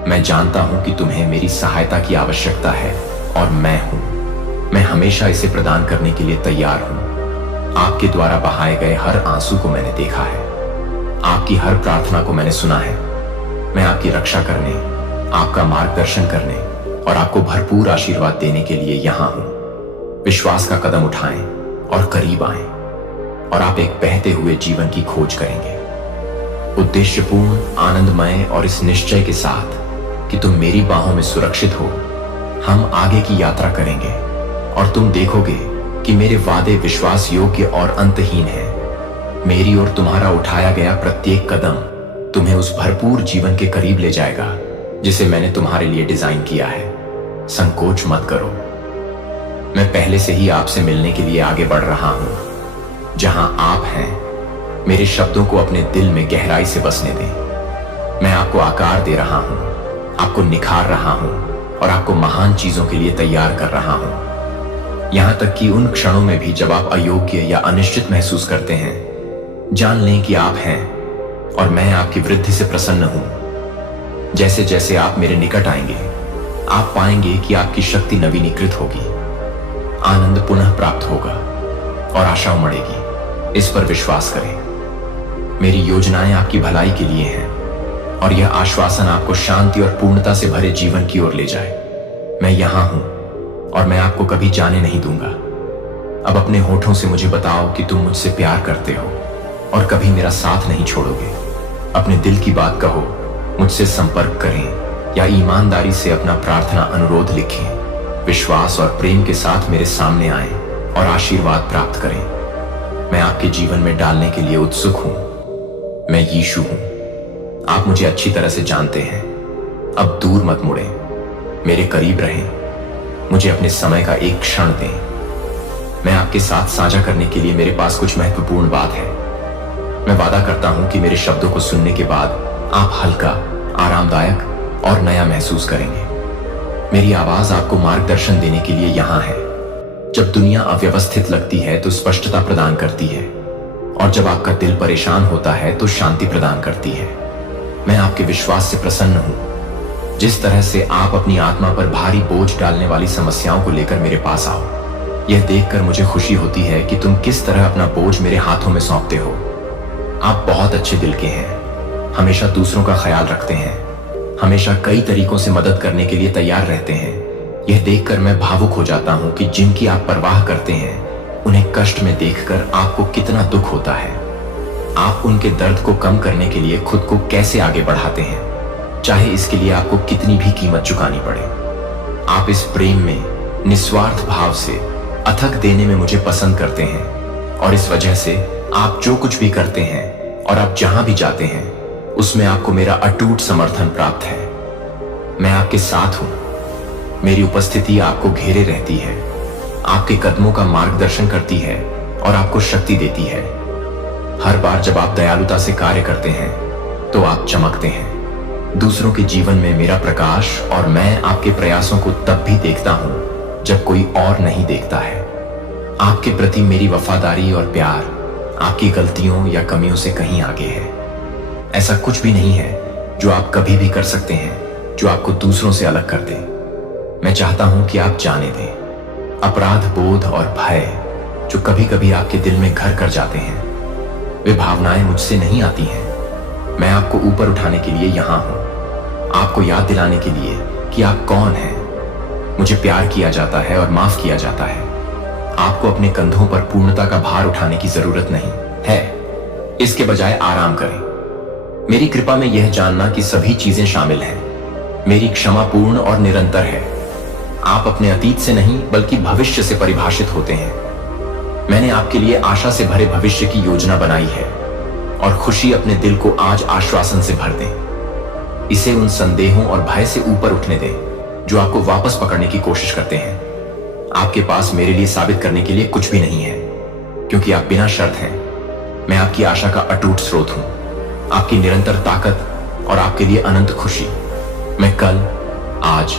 मैं जानता हूं कि तुम्हें मेरी सहायता की आवश्यकता है और मैं हूं। मैं हमेशा इसे प्रदान करने के लिए तैयार हूं। आपके द्वारा बहाए गए हर आंसू को मैंने देखा है, आपकी हर प्रार्थना को मैंने सुना है। मैं आपकी रक्षा करने, आपका मार्गदर्शन करने और आपको भरपूर आशीर्वाद देने के लिए यहां हूं। विश्वास का कदम उठाएं और करीब आएं, और आप एक बहते हुए जीवन की खोज करेंगे, उद्देश्यपूर्ण, आनंदमय और इस निश्चय के साथ कि तुम मेरी बाहों में सुरक्षित हो। हम आगे की यात्रा करेंगे और तुम देखोगे कि मेरे वादे विश्वास योग्य और अंतहीन हैं। मेरी और तुम्हारा उठाया गया प्रत्येक कदम तुम्हें उस भरपूर जीवन के करीब ले जाएगा जिसे मैंने तुम्हारे लिए डिजाइन किया है। संकोच मत करो, मैं पहले से ही आपसे मिलने के लिए आगे बढ़ रहा हूं। जहां आप हैं, मेरे शब्दों को अपने दिल में गहराई से बसने दें। मैं आपको आकार दे रहा हूं, आपको निखार रहा हूं और आपको महान चीजों के लिए तैयार कर रहा हूं। यहां तक कि उन क्षणों में भी जब आप अयोग्य या अनिश्चित महसूस करते हैं, जान लें कि आप हैं और मैं आपकी वृद्धि से प्रसन्न हूं। जैसे जैसे आप मेरे निकट आएंगे, आप पाएंगे कि आपकी शक्ति नवीनीकृत होगी, आनंद पुनः प्राप्त होगा और आशा उमड़ेगी। इस पर विश्वास करें। मेरी योजनाएं आपकी भलाई के लिए हैं और यह आश्वासन आपको शांति और पूर्णता से भरे जीवन की ओर ले जाए। मैं यहां हूं और मैं आपको कभी जाने नहीं दूंगा। अब अपने होठों से मुझे बताओ कि तुम मुझसे प्यार करते हो और कभी मेरा साथ नहीं छोड़ोगे। अपने दिल की बात कहो, मुझसे संपर्क करें या ईमानदारी से अपना प्रार्थना अनुरोध लिखें। विश्वास और प्रेम के साथ मेरे सामने आएं और आशीर्वाद प्राप्त करें। मैं आपके जीवन में डालने के लिए उत्सुक हूं। मैं यीशु हूं। आप मुझे अच्छी तरह से जानते हैं। अब दूर मत मुड़ें, मेरे करीब रहें। मुझे अपने समय का एक क्षण दें। मैं आपके साथ साझा करने के लिए मेरे पास कुछ महत्वपूर्ण बात है। मैं वादा करता हूं कि मेरे शब्दों को सुनने के बाद आप हल्का, आरामदायक और नया महसूस करेंगे। मेरी आवाज आपको मार्गदर्शन देने के लिए यहां है। जब दुनिया अव्यवस्थित लगती है तो स्पष्टता प्रदान करती है, और जब आपका दिल परेशान होता है तो शांति प्रदान करती है। मैं आपके विश्वास से प्रसन्न हूं। जिस तरह से आप अपनी आत्मा पर भारी बोझ डालने वाली समस्याओं को लेकर मेरे पास आओ, यह देखकर मुझे खुशी होती है कि तुम किस तरह अपना बोझ मेरे हाथों में सौंपते हो। आप बहुत अच्छे दिल के हैं, हमेशा दूसरों का ख्याल रखते हैं, हमेशा कई तरीकों से मदद करने के लिए तैयार रहते हैं। यह देखकर मैं भावुक हो जाता हूं कि जिनकी आप परवाह करते हैं उन्हें कष्ट में देखकर आपको कितना दुख होता है। आप उनके दर्द को कम करने के लिए खुद को कैसे आगे बढ़ाते हैं, चाहे इसके लिए आपको कितनी भी कीमत चुकानी पड़े। आप इस प्रेम में निस्वार्थ भाव से अथक देने में मुझे पसंद करते हैं और इस वजह से आप जो कुछ भी करते हैं और आप जहां भी जाते हैं उसमें आपको मेरा अटूट समर्थन प्राप्त है। मैं आपके साथ हूं। मेरी उपस्थिति आपको घेरे रहती है, आपके कदमों का मार्गदर्शन करती है और आपको शक्ति देती है। हर बार जब आप दयालुता से कार्य करते हैं तो आप चमकते हैं। दूसरों के जीवन में मेरा प्रकाश और मैं आपके प्रयासों को तब भी देखता हूं जब कोई और नहीं देखता है। आपके प्रति मेरी वफादारी और प्यार आपकी गलतियों या कमियों से कहीं आगे है। ऐसा कुछ भी नहीं है जो आप कभी भी कर सकते हैं जो आपको दूसरों से अलग कर दे। मैं चाहता हूं कि आप जाने दें अपराध बोध और भय जो कभी कभी आपके दिल में घर कर जाते हैं, वे भावनाएं मुझसे नहीं आती हैं। मैं आपको ऊपर उठाने के लिए यहां हूं, आपको याद दिलाने के लिए कि आप कौन हैं। मुझे प्यार किया जाता है और माफ किया जाता है। आपको अपने कंधों पर पूर्णता का भार उठाने की जरूरत नहीं है। इसके बजाय आराम करें। मेरी कृपा में यह जानना कि सभी चीजें शामिल हैं। मेरी क्षमा पूर्ण और निरंतर है। आप अपने अतीत से नहीं बल्कि भविष्य से परिभाषित होते हैं। मैंने आपके लिए आशा से भरे भविष्य की योजना बनाई है और खुशी अपने दिल को आज आश्वासन से भर दें। इसे उन संदेहों और भय से ऊपर उठने दें जो आपको वापस पकड़ने की कोशिश करते हैं। आपके पास मेरे लिए साबित करने के लिए कुछ भी नहीं है क्योंकि आप बिना शर्त हैं। मैं आपकी आशा का अटूट स्रोत हूं, आपकी निरंतर ताकत और आपके लिए अनंत खुशी। मैं कल, आज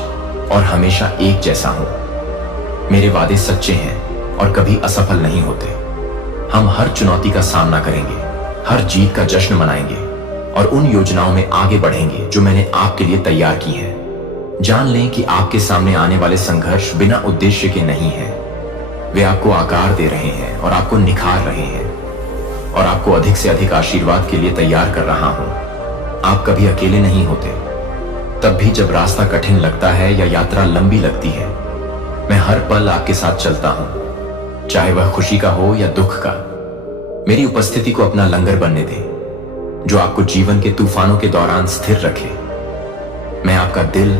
और हमेशा एक जैसा हूं। मेरे वादे सच्चे हैं और कभी असफल नहीं होते। हम हर चुनौती का सामना करेंगे, हर जीत का जश्न मनाएंगे और उन योजनाओं में आगे बढ़ेंगे जो मैंने आपके लिए तैयार की हैं। जान लें कि आपके सामने आने वाले संघर्ष बिना उद्देश्य के नहीं हैं। वे आपको आकार दे रहे हैं और आपको निखार रहे हैं और आपको अधिक से अधिक आशीर्वाद के लिए तैयार कर रहा हूं। आप कभी अकेले नहीं होते। तब भी जब रास्ता कठिन लगता है या यात्रा लंबी लगती है, मैं हर पल आपके साथ चलता हूं, चाहे वह खुशी का हो या दुख का। मेरी उपस्थिति को अपना लंगर बनने दें जो आपको जीवन के तूफानों के दौरान स्थिर रखे। मैं आपका दिल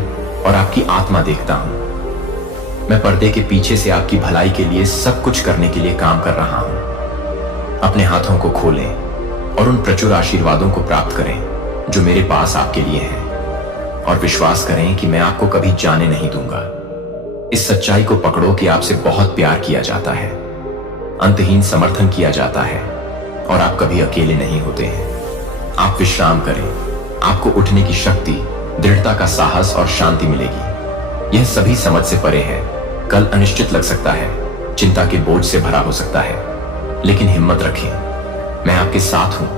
और आपकी आत्मा देखता हूं। मैं पर्दे के पीछे से आपकी भलाई के लिए सब कुछ करने के लिए काम कर रहा हूं। अपने हाथों को खोलें और उन प्रचुर आशीर्वादों को प्राप्त करें जो मेरे पास आपके लिए हैं और विश्वास करें कि मैं आपको कभी जाने नहीं दूंगा। इस सच्चाई को पकड़ो कि आपसे बहुत प्यार किया जाता है, अंतहीन समर्थन किया जाता है और आप कभी अकेले नहीं होते हैं। आप विश्राम करें, आपको उठने की शक्ति, दृढ़ता का साहस और शांति मिलेगी। यह सभी समझ से परे है। कल अनिश्चित लग सकता है, चिंता के बोझ से भरा हो सकता है, लेकिन हिम्मत रखें। मैं आपके साथ हूं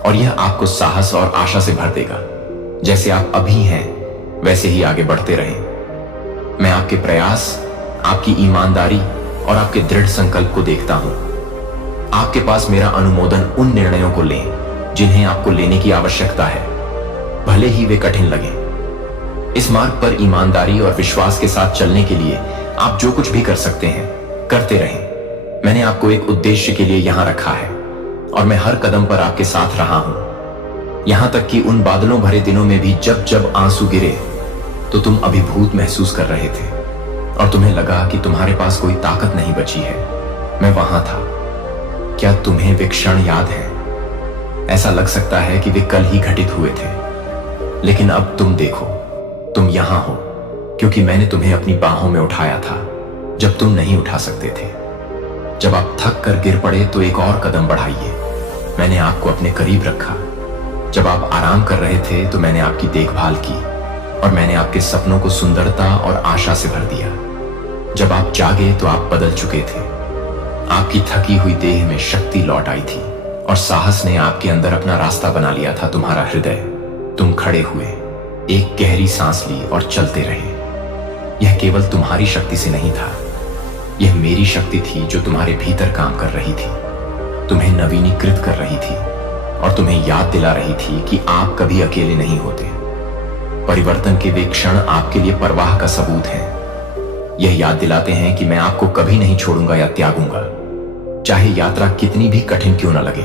और यह आपको साहस और आशा से भर देगा। जैसे आप अभी हैं वैसे ही आगे बढ़ते रहें। मैं आपके प्रयास, आपकी ईमानदारी और आपके दृढ़ संकल्प को देखता हूं। आपके पास मेरा अनुमोदन उन निर्णयों को लें जिन्हें आपको लेने की आवश्यकता है, भले ही वे कठिन लगें। इस मार्ग पर ईमानदारी और विश्वास के साथ चलने के लिए आप जो कुछ भी कर सकते हैं करते रहें। मैंने आपको एक उद्देश्य के लिए यहां रखा है और मैं हर कदम पर आपके साथ रहा हूं, यहां तक कि उन बादलों भरे दिनों में भी जब जब आंसू गिरे तो तुम अभिभूत महसूस कर रहे थे और तुम्हें लगा कि तुम्हारे पास कोई ताकत नहीं बची है। मैं वहां था। क्या तुम्हें वे क्षण याद हैं? ऐसा लग सकता है कि वे कल ही घटित हुए थे, लेकिन अब तुम देखो, तुम यहां हो क्योंकि मैंने तुम्हें अपनी बाहों में उठाया था जब तुम नहीं उठा सकते थे। जब आप थक कर गिर पड़े तो एक और कदम बढ़ाइए। मैंने आपको अपने करीब रखा। जब आप आराम कर रहे थे तो मैंने आपकी देखभाल की और मैंने आपके सपनों को सुंदरता और आशा से भर दिया। जब आप जागे तो आप बदल चुके थे। आपकी थकी हुई देह में शक्ति लौट आई थी और साहस ने आपके अंदर अपना रास्ता बना लिया था। तुम्हारा हृदय, तुम खड़े हुए, एक गहरी सांस ली और चलते रहे। यह केवल तुम्हारी शक्ति से नहीं था, यह मेरी शक्ति थी जो तुम्हारे भीतर काम कर रही थी, तुम्हें नवीनीकृत कर रही थी और तुम्हें याद दिला रही थी कि आप कभी अकेले नहीं होते। परिवर्तन के वे क्षण आपके लिए परवाह का सबूत हैं। यह याद दिलाते हैं कि मैं आपको कभी नहीं छोड़ूंगा या त्यागूंगा, चाहे यात्रा कितनी भी कठिन क्यों न लगे।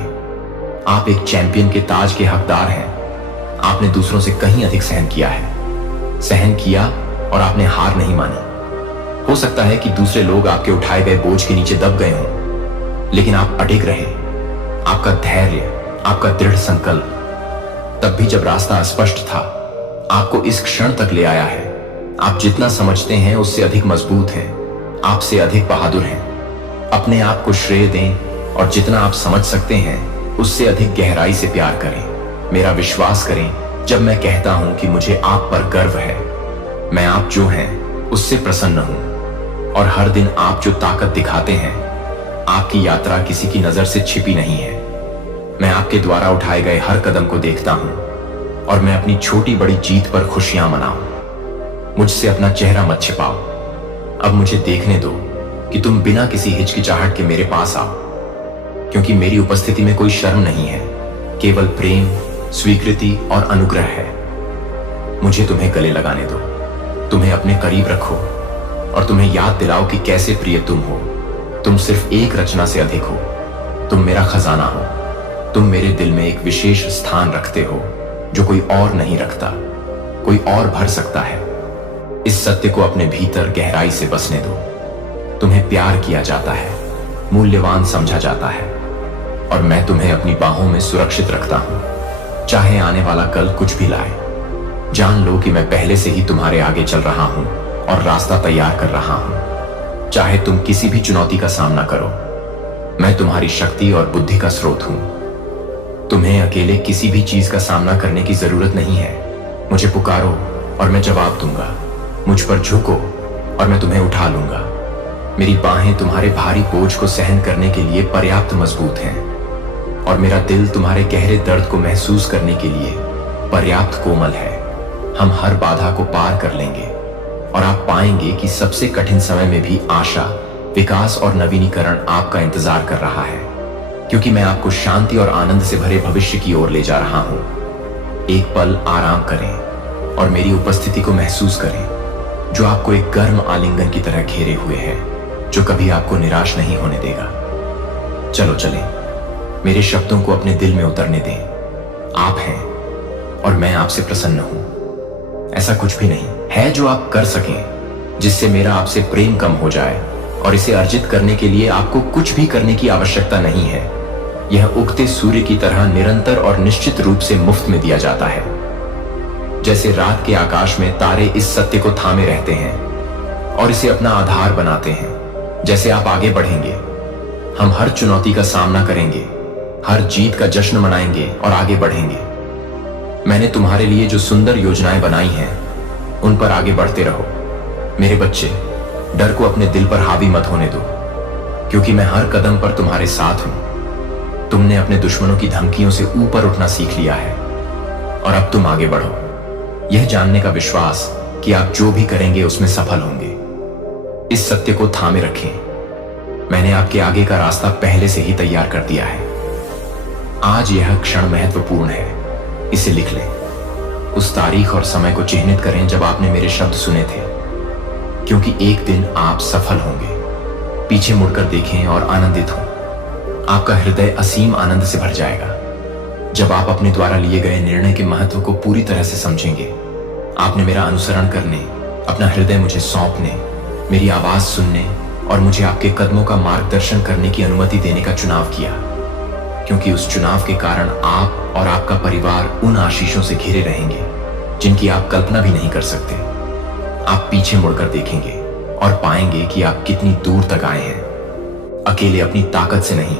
आप एक चैंपियन के ताज के हकदार हैं। आपने दूसरों से कहीं अधिक सहन किया है, सहन किया और आपने हार नहीं मानी। हो सकता है कि दूसरे लोग आपके उठाए गए बोझ के नीचे दब गए हों, लेकिन आप अडिग रहे। आपका धैर्य, आपका दृढ़ संकल्प तब भी जब रास्ता अस्पष्ट था, आपको इस क्षण तक ले आया है। आप जितना समझते हैं उससे अधिक मजबूत हैं, आपसे अधिक बहादुर हैं। अपने आप को श्रेय दें और जितना आप समझ सकते हैं उससे अधिक गहराई से प्यार करें। मेरा विश्वास करें जब मैं कहता हूं कि मुझे आप पर गर्व है। मैं आप जो हैं उससे प्रसन्न हूं और हर दिन आप जो ताकत दिखाते हैं, आपकी यात्रा किसी की नजर से छिपी नहीं है। मैं आपके द्वारा उठाए गए हर कदम को देखता हूं और मैं अपनी छोटी बड़ी जीत पर खुशियां मनाऊं। मुझसे अपना चेहरा मत छिपाओ। अब मुझे देखने दो कि तुम बिना किसी हिचकिचाहट के मेरे पास आओ, क्योंकि मेरी उपस्थिति में कोई शर्म नहीं है, केवल प्रेम, स्वीकृति और अनुग्रह है। मुझे तुम्हें गले लगाने दो, तुम्हें अपने करीब रखो और तुम्हें याद दिलाओ कि कैसे प्रिय तुम हो। तुम सिर्फ एक रचना से अधिक हो। तुम मेरा खजाना हो। तुम मेरे दिल में एक विशेष स्थान रखते हो जो कोई और नहीं रखता, कोई और भर सकता है। इस सत्य को अपने भीतर गहराई से बसने दो। तुम्हें प्यार किया जाता है, मूल्यवान समझा जाता है और मैं तुम्हें अपनी बाहों में सुरक्षित रखता हूं, चाहे आने वाला कल कुछ भी लाए। जान लो कि मैं पहले से ही तुम्हारे आगे चल रहा हूं और रास्ता तैयार कर रहा हूं। चाहे तुम किसी भी चुनौती का सामना करो, मैं तुम्हारी शक्ति और बुद्धि का स्रोत हूं। तुम्हें अकेले किसी भी चीज का सामना करने की जरूरत नहीं है। मुझे पुकारो और मैं जवाब दूंगा। मुझ पर झुको और मैं तुम्हें उठा लूंगा। मेरी बाहें तुम्हारे भारी बोझ को सहन करने के लिए पर्याप्त मजबूत हैं और मेरा दिल तुम्हारे गहरे दर्द को महसूस करने के लिए पर्याप्त कोमल है। हम हर बाधा को पार कर लेंगे और आप पाएंगे कि सबसे कठिन समय में भी आशा, विकास और नवीनीकरण आपका इंतजार कर रहा है, क्योंकि मैं आपको शांति और आनंद से भरे भविष्य की ओर ले जा रहा हूं। एक पल आराम करें और मेरी उपस्थिति को महसूस करें, जो आपको एक गर्म आलिंगन की तरह घेरे हुए है, जो कभी आपको निराश नहीं होने देगा। चलो चलें, मेरे शब्दों को अपने दिल में उतरने दें। आप हैं और मैं आपसे प्रसन्न हूं। ऐसा कुछ भी नहीं है जो आप कर सकें जिससे मेरा आपसे प्रेम कम हो जाए, और इसे अर्जित करने के लिए आपको कुछ भी करने की आवश्यकता नहीं है। यह उगते सूर्य की तरह निरंतर और निश्चित रूप से मुफ्त में दिया जाता है। जैसे रात के आकाश में तारे इस सत्य को थामे रहते हैं और इसे अपना आधार बनाते हैं। जैसे आप आगे बढ़ेंगे, हम हर चुनौती का सामना करेंगे, हर जीत का जश्न मनाएंगे और आगे बढ़ेंगे। मैंने तुम्हारे लिए जो सुंदर योजनाएं बनाई हैं, उन पर आगे बढ़ते रहो। मेरे बच्चे, डर को अपने दिल पर हावी मत होने दो, क्योंकि मैं हर कदम पर तुम्हारे साथ हूं। तुमने अपने दुश्मनों की धमकियों से ऊपर उठना सीख लिया है और अब तुम आगे बढ़ो, यह जानने का विश्वास कि आप जो भी करेंगे उसमें सफल होंगे। इस सत्य को थामे रखें। मैंने आपके आगे का रास्ता पहले से ही तैयार कर दिया है। आज यह क्षण महत्वपूर्ण है, इसे लिख लें। उस तारीख और समय को चिह्नित करें जब आपने मेरे शब्द सुने थे, क्योंकि एक दिन आप सफल होंगे। पीछे मुड़कर देखें और आनंदित हों। आपका हृदय असीम आनंद से भर जाएगा जब आप अपने द्वारा लिए गए निर्णय के महत्व को पूरी तरह से समझेंगे। आपने मेरा अनुसरण करने, अपना हृदय मुझे सौंपने, मेरी आवाज सुनने और मुझे आपके कदमों का मार्गदर्शन करने की अनुमति देने का चुनाव किया, क्योंकि उस चुनाव के कारण आप और आपका परिवार उन आशीषों से घिरे रहेंगे जिनकी आप कल्पना भी नहीं कर सकते। आप पीछे मुड़कर देखेंगे और पाएंगे कि आप कितनी दूर तक आए हैं, अकेले अपनी ताकत से नहीं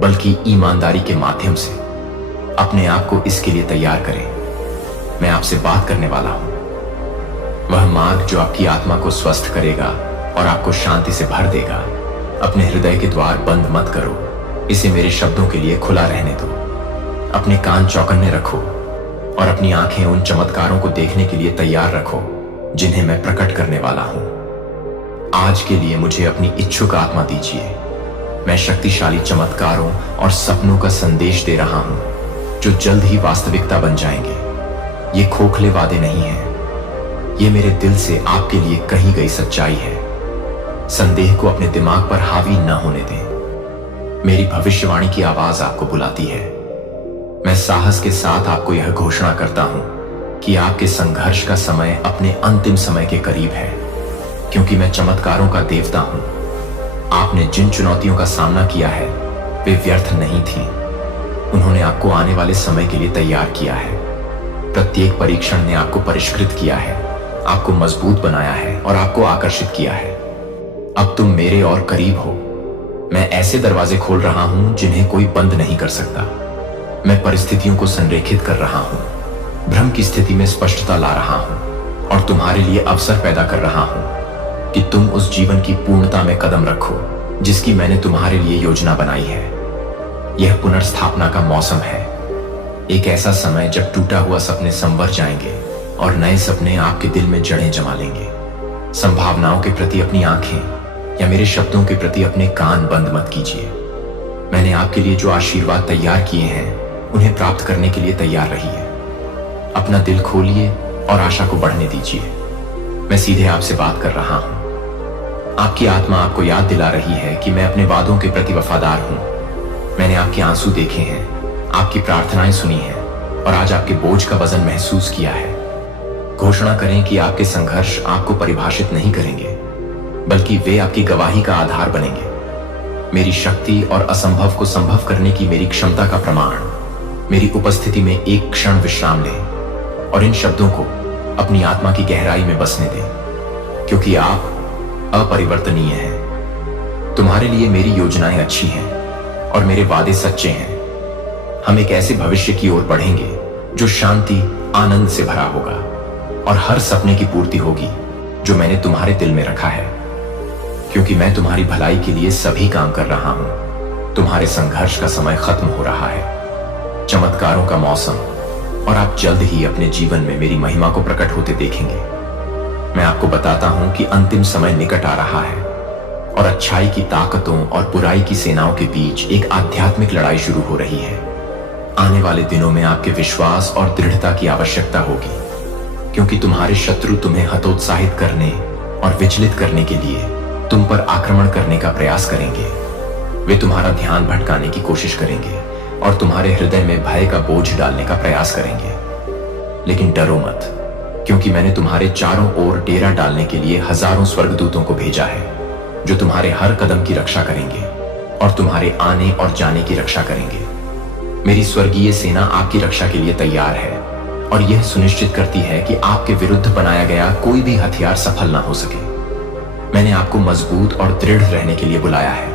बल्कि ईमानदारी के माध्यम से। अपने आप को इसके लिए तैयार करें। मैं आपसे बात करने वाला हूं, वह मार्ग जो आपकी आत्मा को स्वस्थ करेगा और आपको शांति से भर देगा। अपने हृदय के द्वार बंद मत करो, इसे मेरे शब्दों के लिए खुला रहने दो। अपने कान चौकन्ने रखो और अपनी आंखें उन चमत्कारों को देखने के लिए तैयार रखो जिन्हें मैं प्रकट करने वाला हूं। आज के लिए मुझे अपनी इच्छुक आत्मा दीजिए। मैं शक्तिशाली चमत्कारों और सपनों का संदेश दे रहा हूं जो जल्द ही वास्तविकता बन जाएंगे। ये खोखले वादे नहीं हैं, ये मेरे दिल से आपके लिए कही गई सच्चाई है। संदेह को अपने दिमाग पर हावी न होने दें। मेरी भविष्यवाणी की आवाज आपको बुलाती है। मैं साहस के साथ आपको यह घोषणा करता हूं कि आपके संघर्ष का समय अपने अंतिम समय के करीब है, क्योंकि मैं चमत्कारों का देवता हूं। आपने जिन चुनौतियों का सामना किया है वे व्यर्थ नहीं थीं। उन्होंने आपको आने वाले समय के लिए तैयार किया है। प्रत्येक परीक्षण ने आपको परिष्कृत किया है, आपको मजबूत बनाया है और आपको आकर्षित किया है। अब तुम मेरे और करीब हो। मैं ऐसे दरवाजे खोल रहा हूं जिन्हें कोई बंद नहीं कर सकता। मैं परिस्थितियों को संरेखित कर रहा हूं, भ्रम की स्थिति में स्पष्टता ला रहा हूं और तुम्हारे लिए अवसर पैदा कर रहा हूं कि तुम उस जीवन की पूर्णता में कदम रखो जिसकी मैंने तुम्हारे लिए योजना बनाई है। यह पुनर्स्थापना का मौसम है, एक ऐसा समय जब टूटा हुआ सपने संवर जाएंगे और नए सपने आपके दिल में जड़ें जमा लेंगे। संभावनाओं के प्रति अपनी आंखें या मेरे शब्दों के प्रति अपने कान बंद मत कीजिए। मैंने आपके लिए जो आशीर्वाद तैयार किए हैं उन्हें प्राप्त करने के लिए तैयार रहिए। अपना दिल खोलिए और आशा को बढ़ने दीजिए। मैं सीधे आपसे बात कर रहा हूं। आपकी आत्मा आपको याद दिला रही है कि मैं अपने वादों के प्रति वफादार हूं। मैंने आपके आंसू देखे हैं, आपकी प्रार्थनाएं सुनी हैं और आज आपके बोझ का वजन महसूस किया है। घोषणा करें कि आपके संघर्ष आपको परिभाषित नहीं करेंगे, बल्कि वे आपकी गवाही का आधार बनेंगे। मेरी शक्ति और असंभव को संभव करने की मेरी क्षमता का प्रमाण। मेरी उपस्थिति में एक क्षण विश्राम लें और इन शब्दों को अपनी आत्मा की गहराई में बसने दें, क्योंकि आप अपरिवर्तनीय हैं। तुम्हारे लिए मेरी योजनाएं अच्छी हैं और मेरे वादे सच्चे हैं। हम एक ऐसे भविष्य की ओर बढ़ेंगे जो शांति, आनंद से भरा होगा और हर सपने की पूर्ति होगी जो मैंने तुम्हारे दिल में रखा है, क्योंकि मैं तुम्हारी भलाई के लिए सभी काम कर रहा हूं। तुम्हारे संघर्ष का समय खत्म हो रहा है, चमत्कारों का मौसम, और आप जल्द ही अपने जीवन में मेरी महिमा को प्रकट होते देखेंगे। मैं आपको बताता हूं कि अंतिम समय निकट आ रहा है और अच्छाई की ताकतों और बुराई की सेनाओं के बीच एक आध्यात्मिक लड़ाई शुरू हो रही है। आने वाले दिनों में आपके विश्वास और दृढ़ता की आवश्यकता होगी, क्योंकि तुम्हारे शत्रु तुम्हें हतोत्साहित करने और विचलित करने के लिए तुम पर आक्रमण करने का प्रयास करेंगे। वे तुम्हारा ध्यान भटकाने की कोशिश करेंगे और तुम्हारे हृदय में भय का बोझ डालने का प्रयास करेंगे। लेकिन डरो मत, क्योंकि मैंने तुम्हारे चारों ओर डेरा डालने के लिए हजारों स्वर्गदूतों को भेजा है, जो तुम्हारे हर कदम की रक्षा करेंगे और तुम्हारे आने और जाने की रक्षा करेंगे। मेरी स्वर्गीय सेना आपकी रक्षा के लिए तैयार है और यह सुनिश्चित करती है कि आपके विरुद्ध बनाया गया कोई भी हथियार सफल ना हो सके। मैंने आपको मजबूत और दृढ़ रहने के लिए बुलाया है।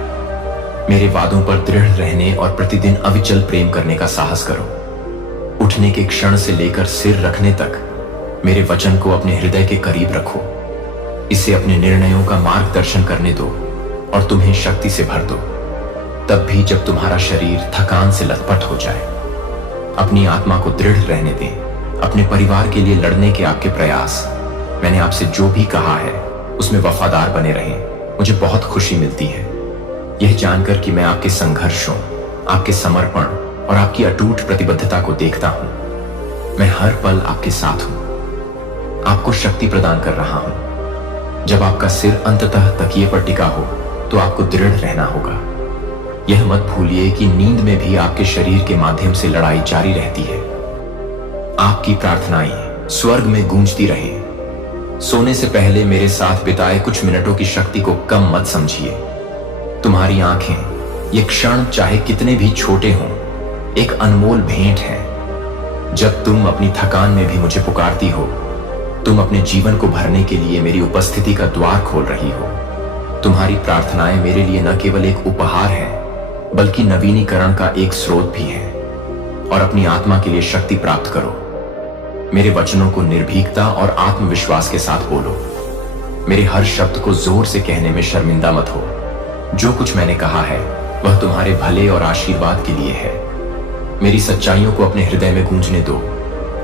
मेरे वादों पर दृढ़ रहने और प्रतिदिन अविचल प्रेम करने का साहस करो। उठने के क्षण से लेकर सिर रखने तक मेरे वचन को अपने हृदय के करीब रखो। इसे अपने निर्णयों का मार्गदर्शन करने दो और तुम्हें शक्ति से भर दो, तब भी जब तुम्हारा शरीर थकान से लथपथ हो जाए। अपनी आत्मा को दृढ़ रहने दें। अपने परिवार के लिए लड़ने के आपके प्रयास, मैंने आपसे जो भी कहा है उसमें वफादार बने रहें। मुझे बहुत खुशी मिलती है यह जानकर कि मैं आपके संघर्षों, आपके समर्पण और आपकी अटूट प्रतिबद्धता को देखता हूं। मैं हर पल आपके साथ हूं, आपको शक्ति प्रदान कर रहा हूं। जब आपका सिर अंततः तकिए पर टिका हो तो आपको दृढ़ रहना होगा। यह मत भूलिए कि नींद में भी आपके शरीर के माध्यम से लड़ाई जारी रहती है। आपकी प्रार्थनाएं स्वर्ग में गूंजती रहें। सोने से पहले मेरे साथ बिताए कुछ मिनटों की शक्ति को कम मत समझिए। तुम्हारी आंखें, ये क्षण चाहे कितने भी छोटे हों, एक अनमोल भेंट है। जब तुम अपनी थकान में भी मुझे पुकारती हो, तुम अपने जीवन को भरने के लिए मेरी उपस्थिति का द्वार खोल रही हो। तुम्हारी प्रार्थनाएं मेरे लिए न केवल एक उपहार है, बल्कि नवीनीकरण का एक स्रोत भी है। और अपनी आत्मा के लिए शक्ति प्राप्त करो। मेरे वचनों को निर्भीकता और आत्मविश्वास के साथ बोलो। मेरे हर शब्द को जोर से कहने में शर्मिंदा मत हो। जो कुछ मैंने कहा है वह तुम्हारे भले और आशीर्वाद के लिए है। मेरी सच्चाइयों को अपने हृदय में गूंजने दो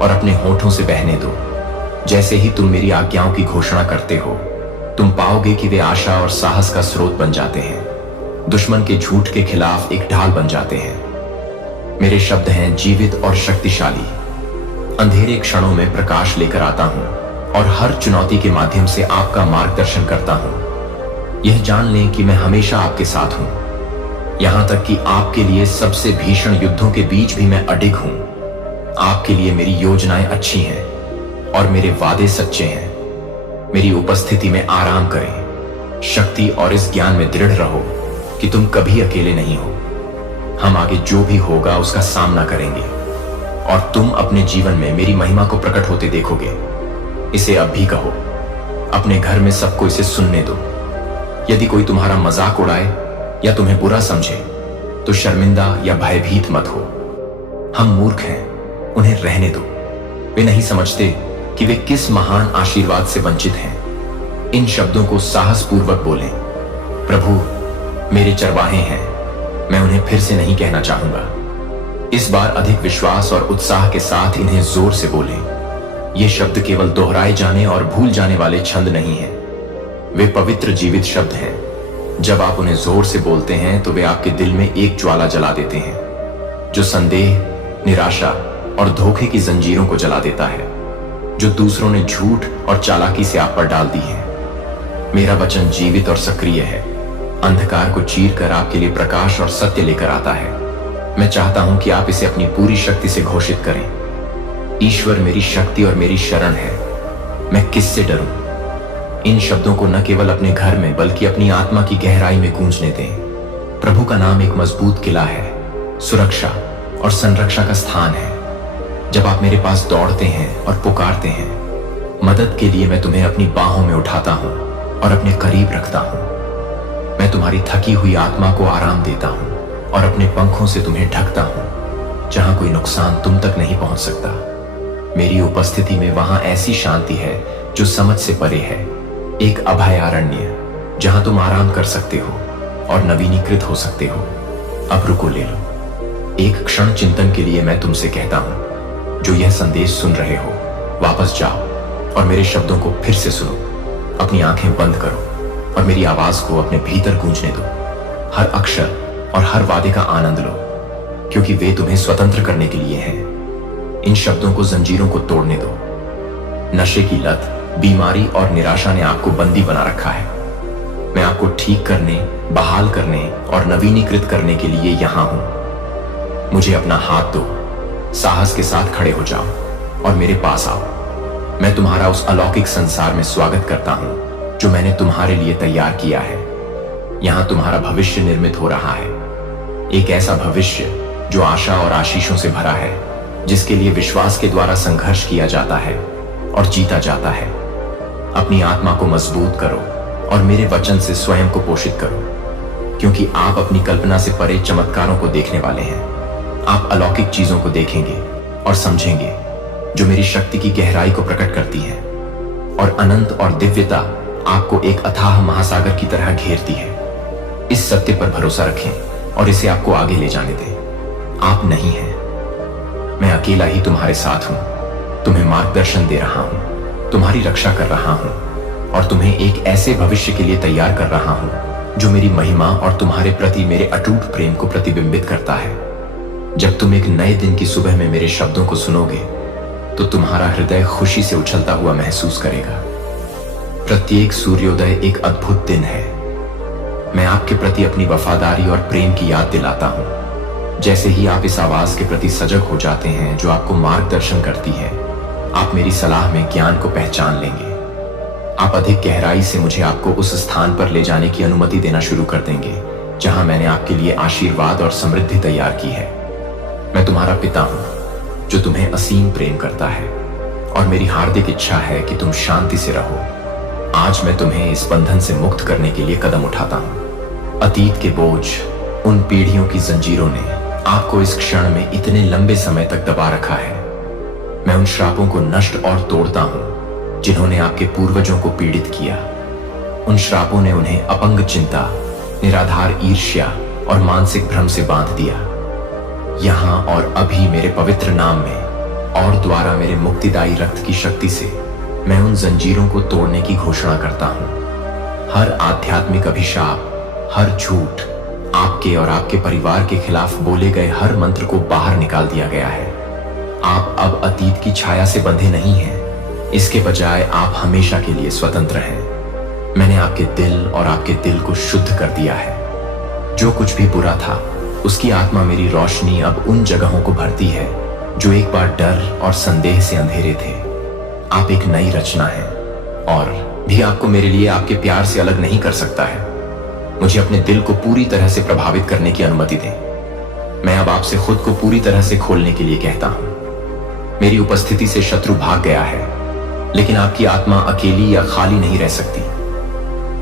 और अपने होठों से बहने दो। जैसे ही तुम मेरी आज्ञाओं की घोषणा करते हो, तुम पाओगे कि वे आशा और साहस का स्रोत बन जाते हैं, दुश्मन के झूठ के खिलाफ एक ढाल बन जाते हैं। मेरे शब्द हैं जीवित और शक्तिशाली। अंधेरे क्षणों में प्रकाश लेकर आता हूं और हर चुनौती के माध्यम से आपका मार्गदर्शन करता हूं। यह जान लें कि मैं हमेशा आपके साथ हूं, यहां तक कि आपके लिए सबसे भीषण युद्धों के बीच भी मैं अडिग हूं। आपके लिए मेरी योजनाएं अच्छी हैं और मेरे वादे सच्चे हैं। मेरी उपस्थिति में आराम करें, शक्ति और इस ज्ञान में दृढ़ रहो कि तुम कभी अकेले नहीं हो। हम आगे जो भी होगा उसका सामना करेंगे और तुम अपने जीवन में मेरी महिमा को प्रकट होते देखोगे। इसे अब भी कहो, अपने घर में सबको इसे सुनने दो। यदि कोई तुम्हारा मजाक उड़ाए या तुम्हें बुरा समझे तो शर्मिंदा या भयभीत मत हो। हम मूर्ख हैं, उन्हें रहने दो। वे नहीं समझते कि वे किस महान आशीर्वाद से वंचित हैं। इन शब्दों को साहसपूर्वक बोलें, प्रभु मेरे चरवाहे हैं। मैं उन्हें फिर से नहीं कहना चाहूंगा। इस बार अधिक विश्वास और उत्साह के साथ इन्हें जोर से बोलें। ये शब्द केवल दोहराए जाने और भूल जाने वाले छंद नहीं हैं। वे पवित्र जीवित शब्द हैं। जब आप उन्हें जोर से बोलते हैं तो वे आपके दिल में एक ज्वाला जला देते हैं, जो संदेह, निराशा और धोखे की जंजीरों को जला देता है, जो दूसरों ने झूठ और चालाकी से आप पर डाल दी है। मेरा वचन जीवित और सक्रिय है, अंधकार को चीर कर आपके लिए प्रकाश और सत्य लेकर आता है। मैं चाहता हूं कि आप इसे अपनी पूरी शक्ति से घोषित करें। ईश्वर मेरी शक्ति और मेरी शरण है, मैं किससे डरूं। इन शब्दों को न केवल अपने घर में बल्कि अपनी आत्मा की गहराई में गूंजने दें। प्रभु का नाम एक मजबूत किला है, सुरक्षा और संरक्षा का स्थान है। जब आप मेरे पास दौड़ते हैं और पुकारते हैं मदद के लिए, मैं तुम्हें अपनी बाहों में उठाता हूं और अपने करीब रखता हूं। मैं तुम्हारी थकी हुई आत्मा को आराम देता हूं और अपने पंखों से तुम्हें ढकता हूं, जहां कोई नुकसान तुम तक नहीं पहुंच सकता। मेरी उपस्थिति में वहां ऐसी शांति है जो समझ से परे है, एक अभयारण्य जहां तुम आराम कर सकते हो और नवीनीकृत हो सकते हो। अब रुको, ले लो एक क्षण चिंतन के लिए। मैं तुमसे कहता हूं, जो यह संदेश सुन रहे हो, वापस जाओ और मेरे शब्दों को फिर से सुनो। अपनी आंखें बंद करो और मेरी आवाज को अपने भीतर गूंजने दो। हर अक्षर और हर वादे का आनंद लो, क्योंकि वे तुम्हें स्वतंत्र करने के लिए हैं। इन शब्दों को जंजीरों को तोड़ने दो। नशे की लत, बीमारी और निराशा ने आपको बंदी बना रखा है। मैं आपको ठीक करने, बहाल करने और नवीनीकृत करने के लिए यहां हूं। मुझे अपना हाथ दो, साहस के साथ खड़े हो जाओ और मेरे पास आओ। मैं तुम्हारा उस अलौकिक संसार में स्वागत करता हूं जो मैंने तुम्हारे लिए तैयार किया है। यहां तुम्हारा भविष्य निर्मित हो रहा है, एक ऐसा भविष्य जो आशा और आशीषों से भरा है, जिसके लिए विश्वास के द्वारा संघर्ष किया जाता है और जीता जाता है। अपनी आत्मा को मजबूत करो और मेरे वचन से स्वयं को पोषित करो, क्योंकि आप अपनी कल्पना से परे चमत्कारों को देखने वाले हैं। आप अलौकिक चीजों को देखेंगे और समझेंगे जो मेरी शक्ति की गहराई को प्रकट करती है, और अनंत और दिव्यता आपको एक अथाह महासागर की तरह घेरती है। इस सत्य पर भरोसा रखें और इसे आपको आगे ले जाने दें। आप नहीं हैं, मैं अकेला ही तुम्हारे साथ हूं, तुम्हें मार्गदर्शन दे रहा हूं, तुम्हारी रक्षा कर रहा हूं और तुम्हें एक ऐसे भविष्य के लिए तैयार कर रहा हूं जो मेरी महिमा और तुम्हारे प्रति मेरे अटूट प्रेम को प्रतिबिंबित करता है। जब तुम एक नए दिन की सुबह में मेरे शब्दों को सुनोगे तो तुम्हारा हृदय खुशी से उछलता हुआ महसूस करेगा। प्रत्येक सूर्योदय एक अद्भुत दिन है। मैं आपके प्रति अपनी वफादारी और प्रेम की याद दिलाता हूं। जैसे ही आप इस आवाज के प्रति सजग हो जाते हैं जो आपको मार्गदर्शन करती है, आप मेरी सलाह में ज्ञान को पहचान लेंगे। आप अधिक गहराई से मुझे आपको उस स्थान पर ले जाने की अनुमति देना शुरू कर देंगे जहां मैंने आपके लिए आशीर्वाद और समृद्धि तैयार की है। मैं तुम्हारा पिता हूं जो तुम्हें असीम प्रेम करता है, और मेरी हार्दिक इच्छा है कि तुम शांति से रहो। आज मैं तुम्हें इस बंधन से मुक्त करने के लिए कदम उठाता हूं। अतीत के बोझ, उन पीढ़ियों की जंजीरों ने आपको इस क्षण में इतने लंबे समय तक दबा रखा है। मैं उन श्रापों को नष्ट और तोड़ता हूं जिन्होंने आपके पूर्वजों को पीड़ित किया। उन श्रापों ने उन्हें अपंग चिंता, निराधार ईर्ष्या और मानसिक भ्रम से बांध दिया। यहां और अभी मेरे पवित्र नाम में और द्वारा मेरे मुक्तिदायी रक्त की शक्ति से मैं उन जंजीरों को तोड़ने की घोषणा करता हूं। हर आध्यात्मिक अभिशाप, हर झूठ, आपके और आपके परिवार के खिलाफ बोले गए हर मंत्र को बाहर निकाल दिया गया है। आप अब अतीत की छाया से बंधे नहीं हैं, इसके बजाय आप हमेशा के लिए स्वतंत्र हैं। मैंने आपके दिल और आपके दिल को शुद्ध कर दिया है। जो कुछ भी बुरा था, उसकी आत्मा मेरी रोशनी अब उन जगहों को भरती है जो एक बार डर और संदेह से अंधेरे थे। आप एक नई रचना हैं और भी आपको मेरे लिए आपके प्यार से अलग नहीं कर सकता है। मुझे अपने दिल को पूरी तरह से प्रभावित करने की अनुमति दें। मैं अब आपसे खुद को पूरी तरह से खोलने के लिए कहता हूं। मेरी उपस्थिति से शत्रु भाग गया है, लेकिन आपकी आत्मा अकेली या खाली नहीं रह सकती।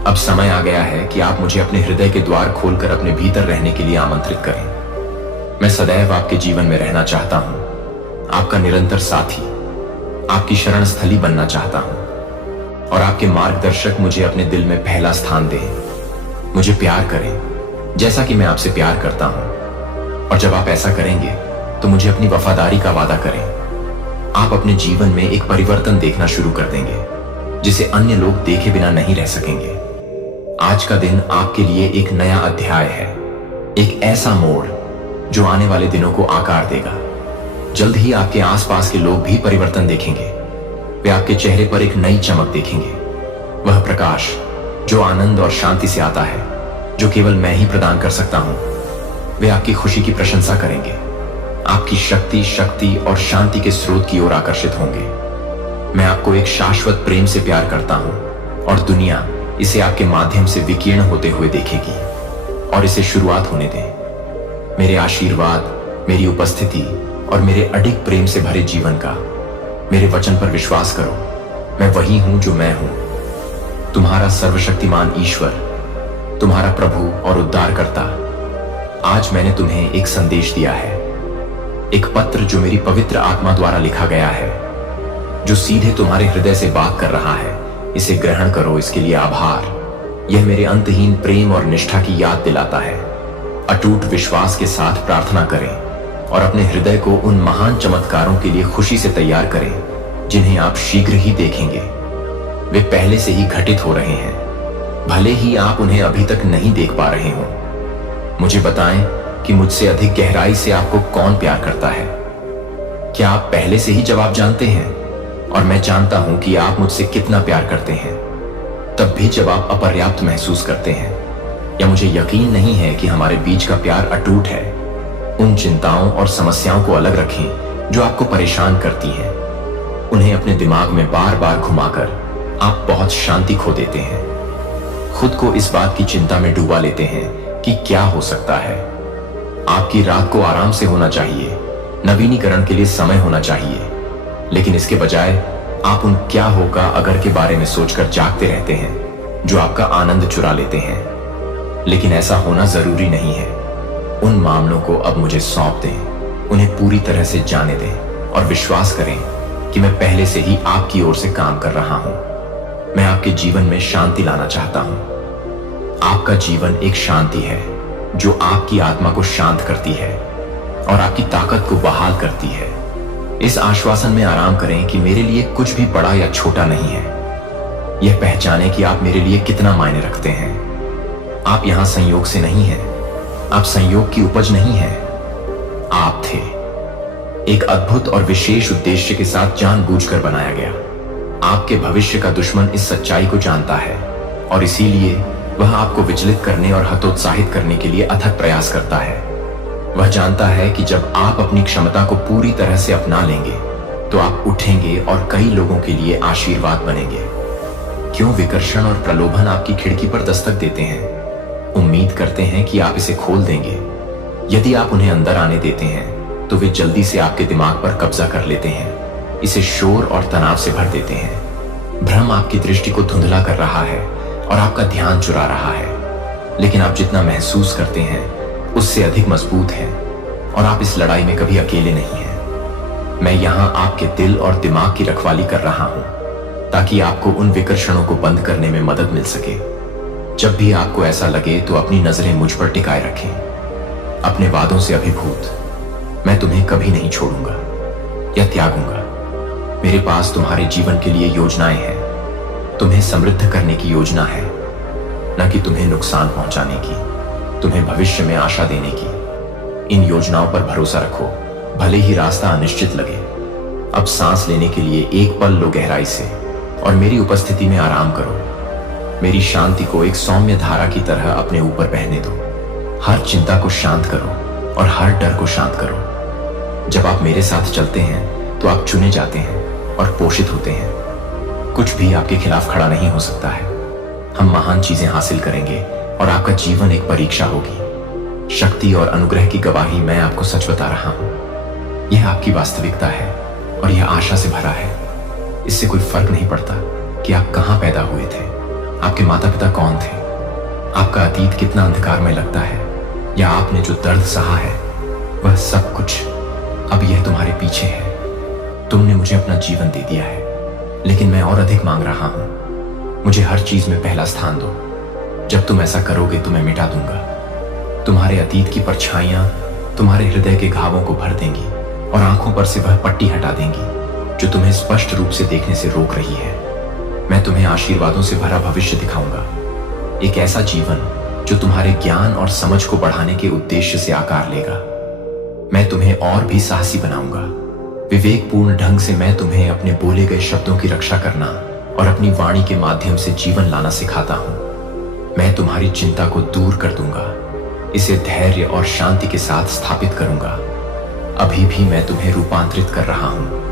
अब समय आ गया है कि आप मुझे अपने हृदय के द्वार खोलकर अपने भीतर रहने के लिए आमंत्रित करें। मैं सदैव आपके जीवन में रहना चाहता हूं, आपका निरंतर साथी, आपकी शरण स्थली बनना चाहता हूं और आपके मार्गदर्शक मुझे अपने दिल में पहला स्थान दें। मुझे प्यार करें जैसा कि मैं आपसे प्यार करता हूं, और जब आप ऐसा करेंगे तो मुझे अपनी वफादारी का वादा करें। आप अपने जीवन में एक परिवर्तन देखना शुरू कर देंगे जिसे अन्य लोग देखे बिना नहीं रह सकेंगे। आज का दिन आपके लिए एक नया अध्याय है, एक ऐसा मोड़ जो आने वाले दिनों को आकार देगा। जल्द ही आपके आसपास के लोग भी परिवर्तन देखेंगे। वे आपके चेहरे पर एक नई चमक देखेंगे, वह प्रकाश जो आनंद और शांति से आता है, जो केवल मैं ही प्रदान कर सकता हूं। वे आपकी खुशी की प्रशंसा करेंगे, आपकी शक्ति और शांति के स्रोत की ओर आकर्षित होंगे। मैं आपको एक शाश्वत प्रेम से प्यार करता हूं और दुनिया इसे आपके माध्यम से विकीर्ण होते हुए देखेगी। और इसे शुरुआत होने दें। मेरे आशीर्वाद, मेरी उपस्थिति और मेरे अडिग प्रेम से भरे जीवन का मेरे वचन पर विश्वास करो। मैं वही हूं जो मैं हूं, तुम्हारा सर्वशक्तिमान ईश्वर, तुम्हारा प्रभु और उद्धारकर्ता। आज मैंने तुम्हें एक संदेश दिया है, एक पत्र जो मेरी पवित्र आत्मा द्वारा लिखा गया है, जो सीधे तुम्हारे हृदय से बात कर रहा है। इसे ग्रहण करो, इसके लिए आभार। यह मेरे अंतहीन प्रेम और निष्ठा की याद दिलाता है। अटूट विश्वास के साथ प्रार्थना करें और अपने हृदय को उन महान चमत्कारों के लिए खुशी से तैयार करें जिन्हें आप शीघ्र ही देखेंगे। वे पहले से ही घटित हो रहे हैं, भले ही आप उन्हें अभी तक नहीं देख पा रहे हो। मुझे बताएं कि मुझसे अधिक गहराई से आपको कौन प्यार करता है। क्या आप पहले से ही जवाब जानते हैं? और मैं जानता हूं कि आप मुझसे कितना प्यार करते हैं, तब भी जब आप अपर्याप्त महसूस करते हैं या मुझे यकीन नहीं है कि हमारे बीच का प्यार अटूट है। उन चिंताओं और समस्याओं को अलग रखें जो आपको परेशान करती हैं। उन्हें अपने दिमाग में बार बार घुमाकर आप बहुत शांति खो देते हैं। खुद को इस बात की चिंता में डूबा लेते हैं कि क्या हो सकता है। आपकी रात को आराम से होना चाहिए, नवीनीकरण के लिए समय होना चाहिए, लेकिन इसके बजाय आप उन क्या होगा अगर के बारे में सोचकर जागते रहते हैं जो आपका आनंद चुरा लेते हैं। लेकिन ऐसा होना जरूरी नहीं है। उन मामलों को अब मुझे सौंप दें, उन्हें पूरी तरह से जाने दें और विश्वास करें कि मैं पहले से ही आपकी ओर से काम कर रहा हूं। मैं आपके जीवन में शांति लाना चाहता हूं। आपका जीवन एक शांति है जो आपकी आत्मा को शांत करती है और आपकी ताकत को बहाल करती है। इस आश्वासन में आराम करें कि मेरे लिए कुछ भी बड़ा या छोटा नहीं है। यह पहचाने कि आप मेरे लिए कितना मायने रखते हैं। आप यहां संयोग से नहीं हैं, आप संयोग की उपज नहीं हैं। आप थे एक अद्भुत और विशेष उद्देश्य के साथ जानबूझकर बनाया गया। आपके भविष्य का दुश्मन इस सच्चाई को जानता है और इसीलिए वह आपको विचलित करने और हतोत्साहित करने के लिए अथक प्रयास करता है। वह जानता है कि जब आप अपनी क्षमता को पूरी तरह से अपना लेंगे तो आप उठेंगे और कई लोगों के लिए आशीर्वाद बनेंगे। क्यों विकर्षण और प्रलोभन आपकी खिड़की पर दस्तक देते हैं? उम्मीद करते हैं कि आप इसे खोल देंगे। यदि आप उन्हें अंदर आने देते हैं तो वे जल्दी से आपके दिमाग पर कब्जा कर लेते हैं, इसे शोर और तनाव से भर देते हैं। भ्रम आपकी दृष्टि को धुंधला कर रहा है और आपका ध्यान चुरा रहा है, लेकिन आप जितना महसूस करते हैं उससे अधिक मजबूत हैं और आप इस लड़ाई में कभी अकेले नहीं हैं। मैं यहां आपके दिल और दिमाग की रखवाली कर रहा हूं ताकि आपको उन विकर्षणों को बंद करने में मदद मिल सके। जब भी आपको ऐसा लगे तो अपनी नजरें मुझ पर टिकाए रखें। अपने वादों से अभिभूत, मैं तुम्हें कभी नहीं छोड़ूंगा या त्यागूंगा। मेरे पास तुम्हारे जीवन के लिए योजनाएं हैं। तुम्हें समृद्ध करने की योजना है, न कि तुम्हें नुकसान पहुंचाने की, तुम्हें भविष्य में आशा देने की। इन योजनाओं पर भरोसा रखो, भले ही रास्ता अनिश्चित लगे। अब सांस लेने के लिए एक पल लो गहराई से और मेरी उपस्थिति में आराम करो। मेरी शांति को एक सौम्य धारा की तरह अपने ऊपर बहने दो। हर चिंता को शांत करो और हर डर को शांत करो। जब आप मेरे साथ चलते हैं तो आप चुने जाते हैं और पोषित होते हैं। कुछ भी आपके खिलाफ खड़ा नहीं हो सकता है। हम महान चीजें हासिल करेंगे और आपका जीवन एक परीक्षा होगी। शक्ति और अनुग्रह की गवाही मैं आपको सच बता रहा हूं। यह आपकी वास्तविकता है और यह आशा से भरा है। इससे कोई फर्क नहीं पड़ता कि आप कहां पैदा हुए थे, आपके माता पिता कौन थे, आपका अतीत कितना अंधकारमय लगता है, या आपने जो दर्द सहा है वह सब कुछ अब यह तुम्हारे पीछे है। तुमने मुझे अपना जीवन दे दिया है, लेकिन मैं और अधिक मांग रहा हूं। मुझे हर चीज में पहला स्थान दो। जब तुम ऐसा करोगे तो मैं मिटा दूंगा। तुम्हारे अतीत की परछाइयां तुम्हारे हृदय के घावों को भर देंगी और आंखों पर से वह पट्टी हटा देंगी जो तुम्हें स्पष्ट रूप से देखने से रोक रही है। मैं तुम्हें आशीर्वादों से भरा भविष्य दिखाऊंगा, एक ऐसा जीवन जो तुम्हारे ज्ञान और समझ को बढ़ाने के उद्देश्य से आकार लेगा। मैं तुम्हें और भी साहसी बनाऊंगा। विवेकपूर्ण ढंग से मैं तुम्हें अपने बोले गए शब्दों की रक्षा करना और अपनी वाणी के माध्यम से जीवन लाना सिखाता हूं। मैं तुम्हारी चिंता को दूर कर दूंगा, इसे धैर्य और शांति के साथ स्थापित करूंगा। अभी भी मैं तुम्हें रूपांतरित कर रहा हूं।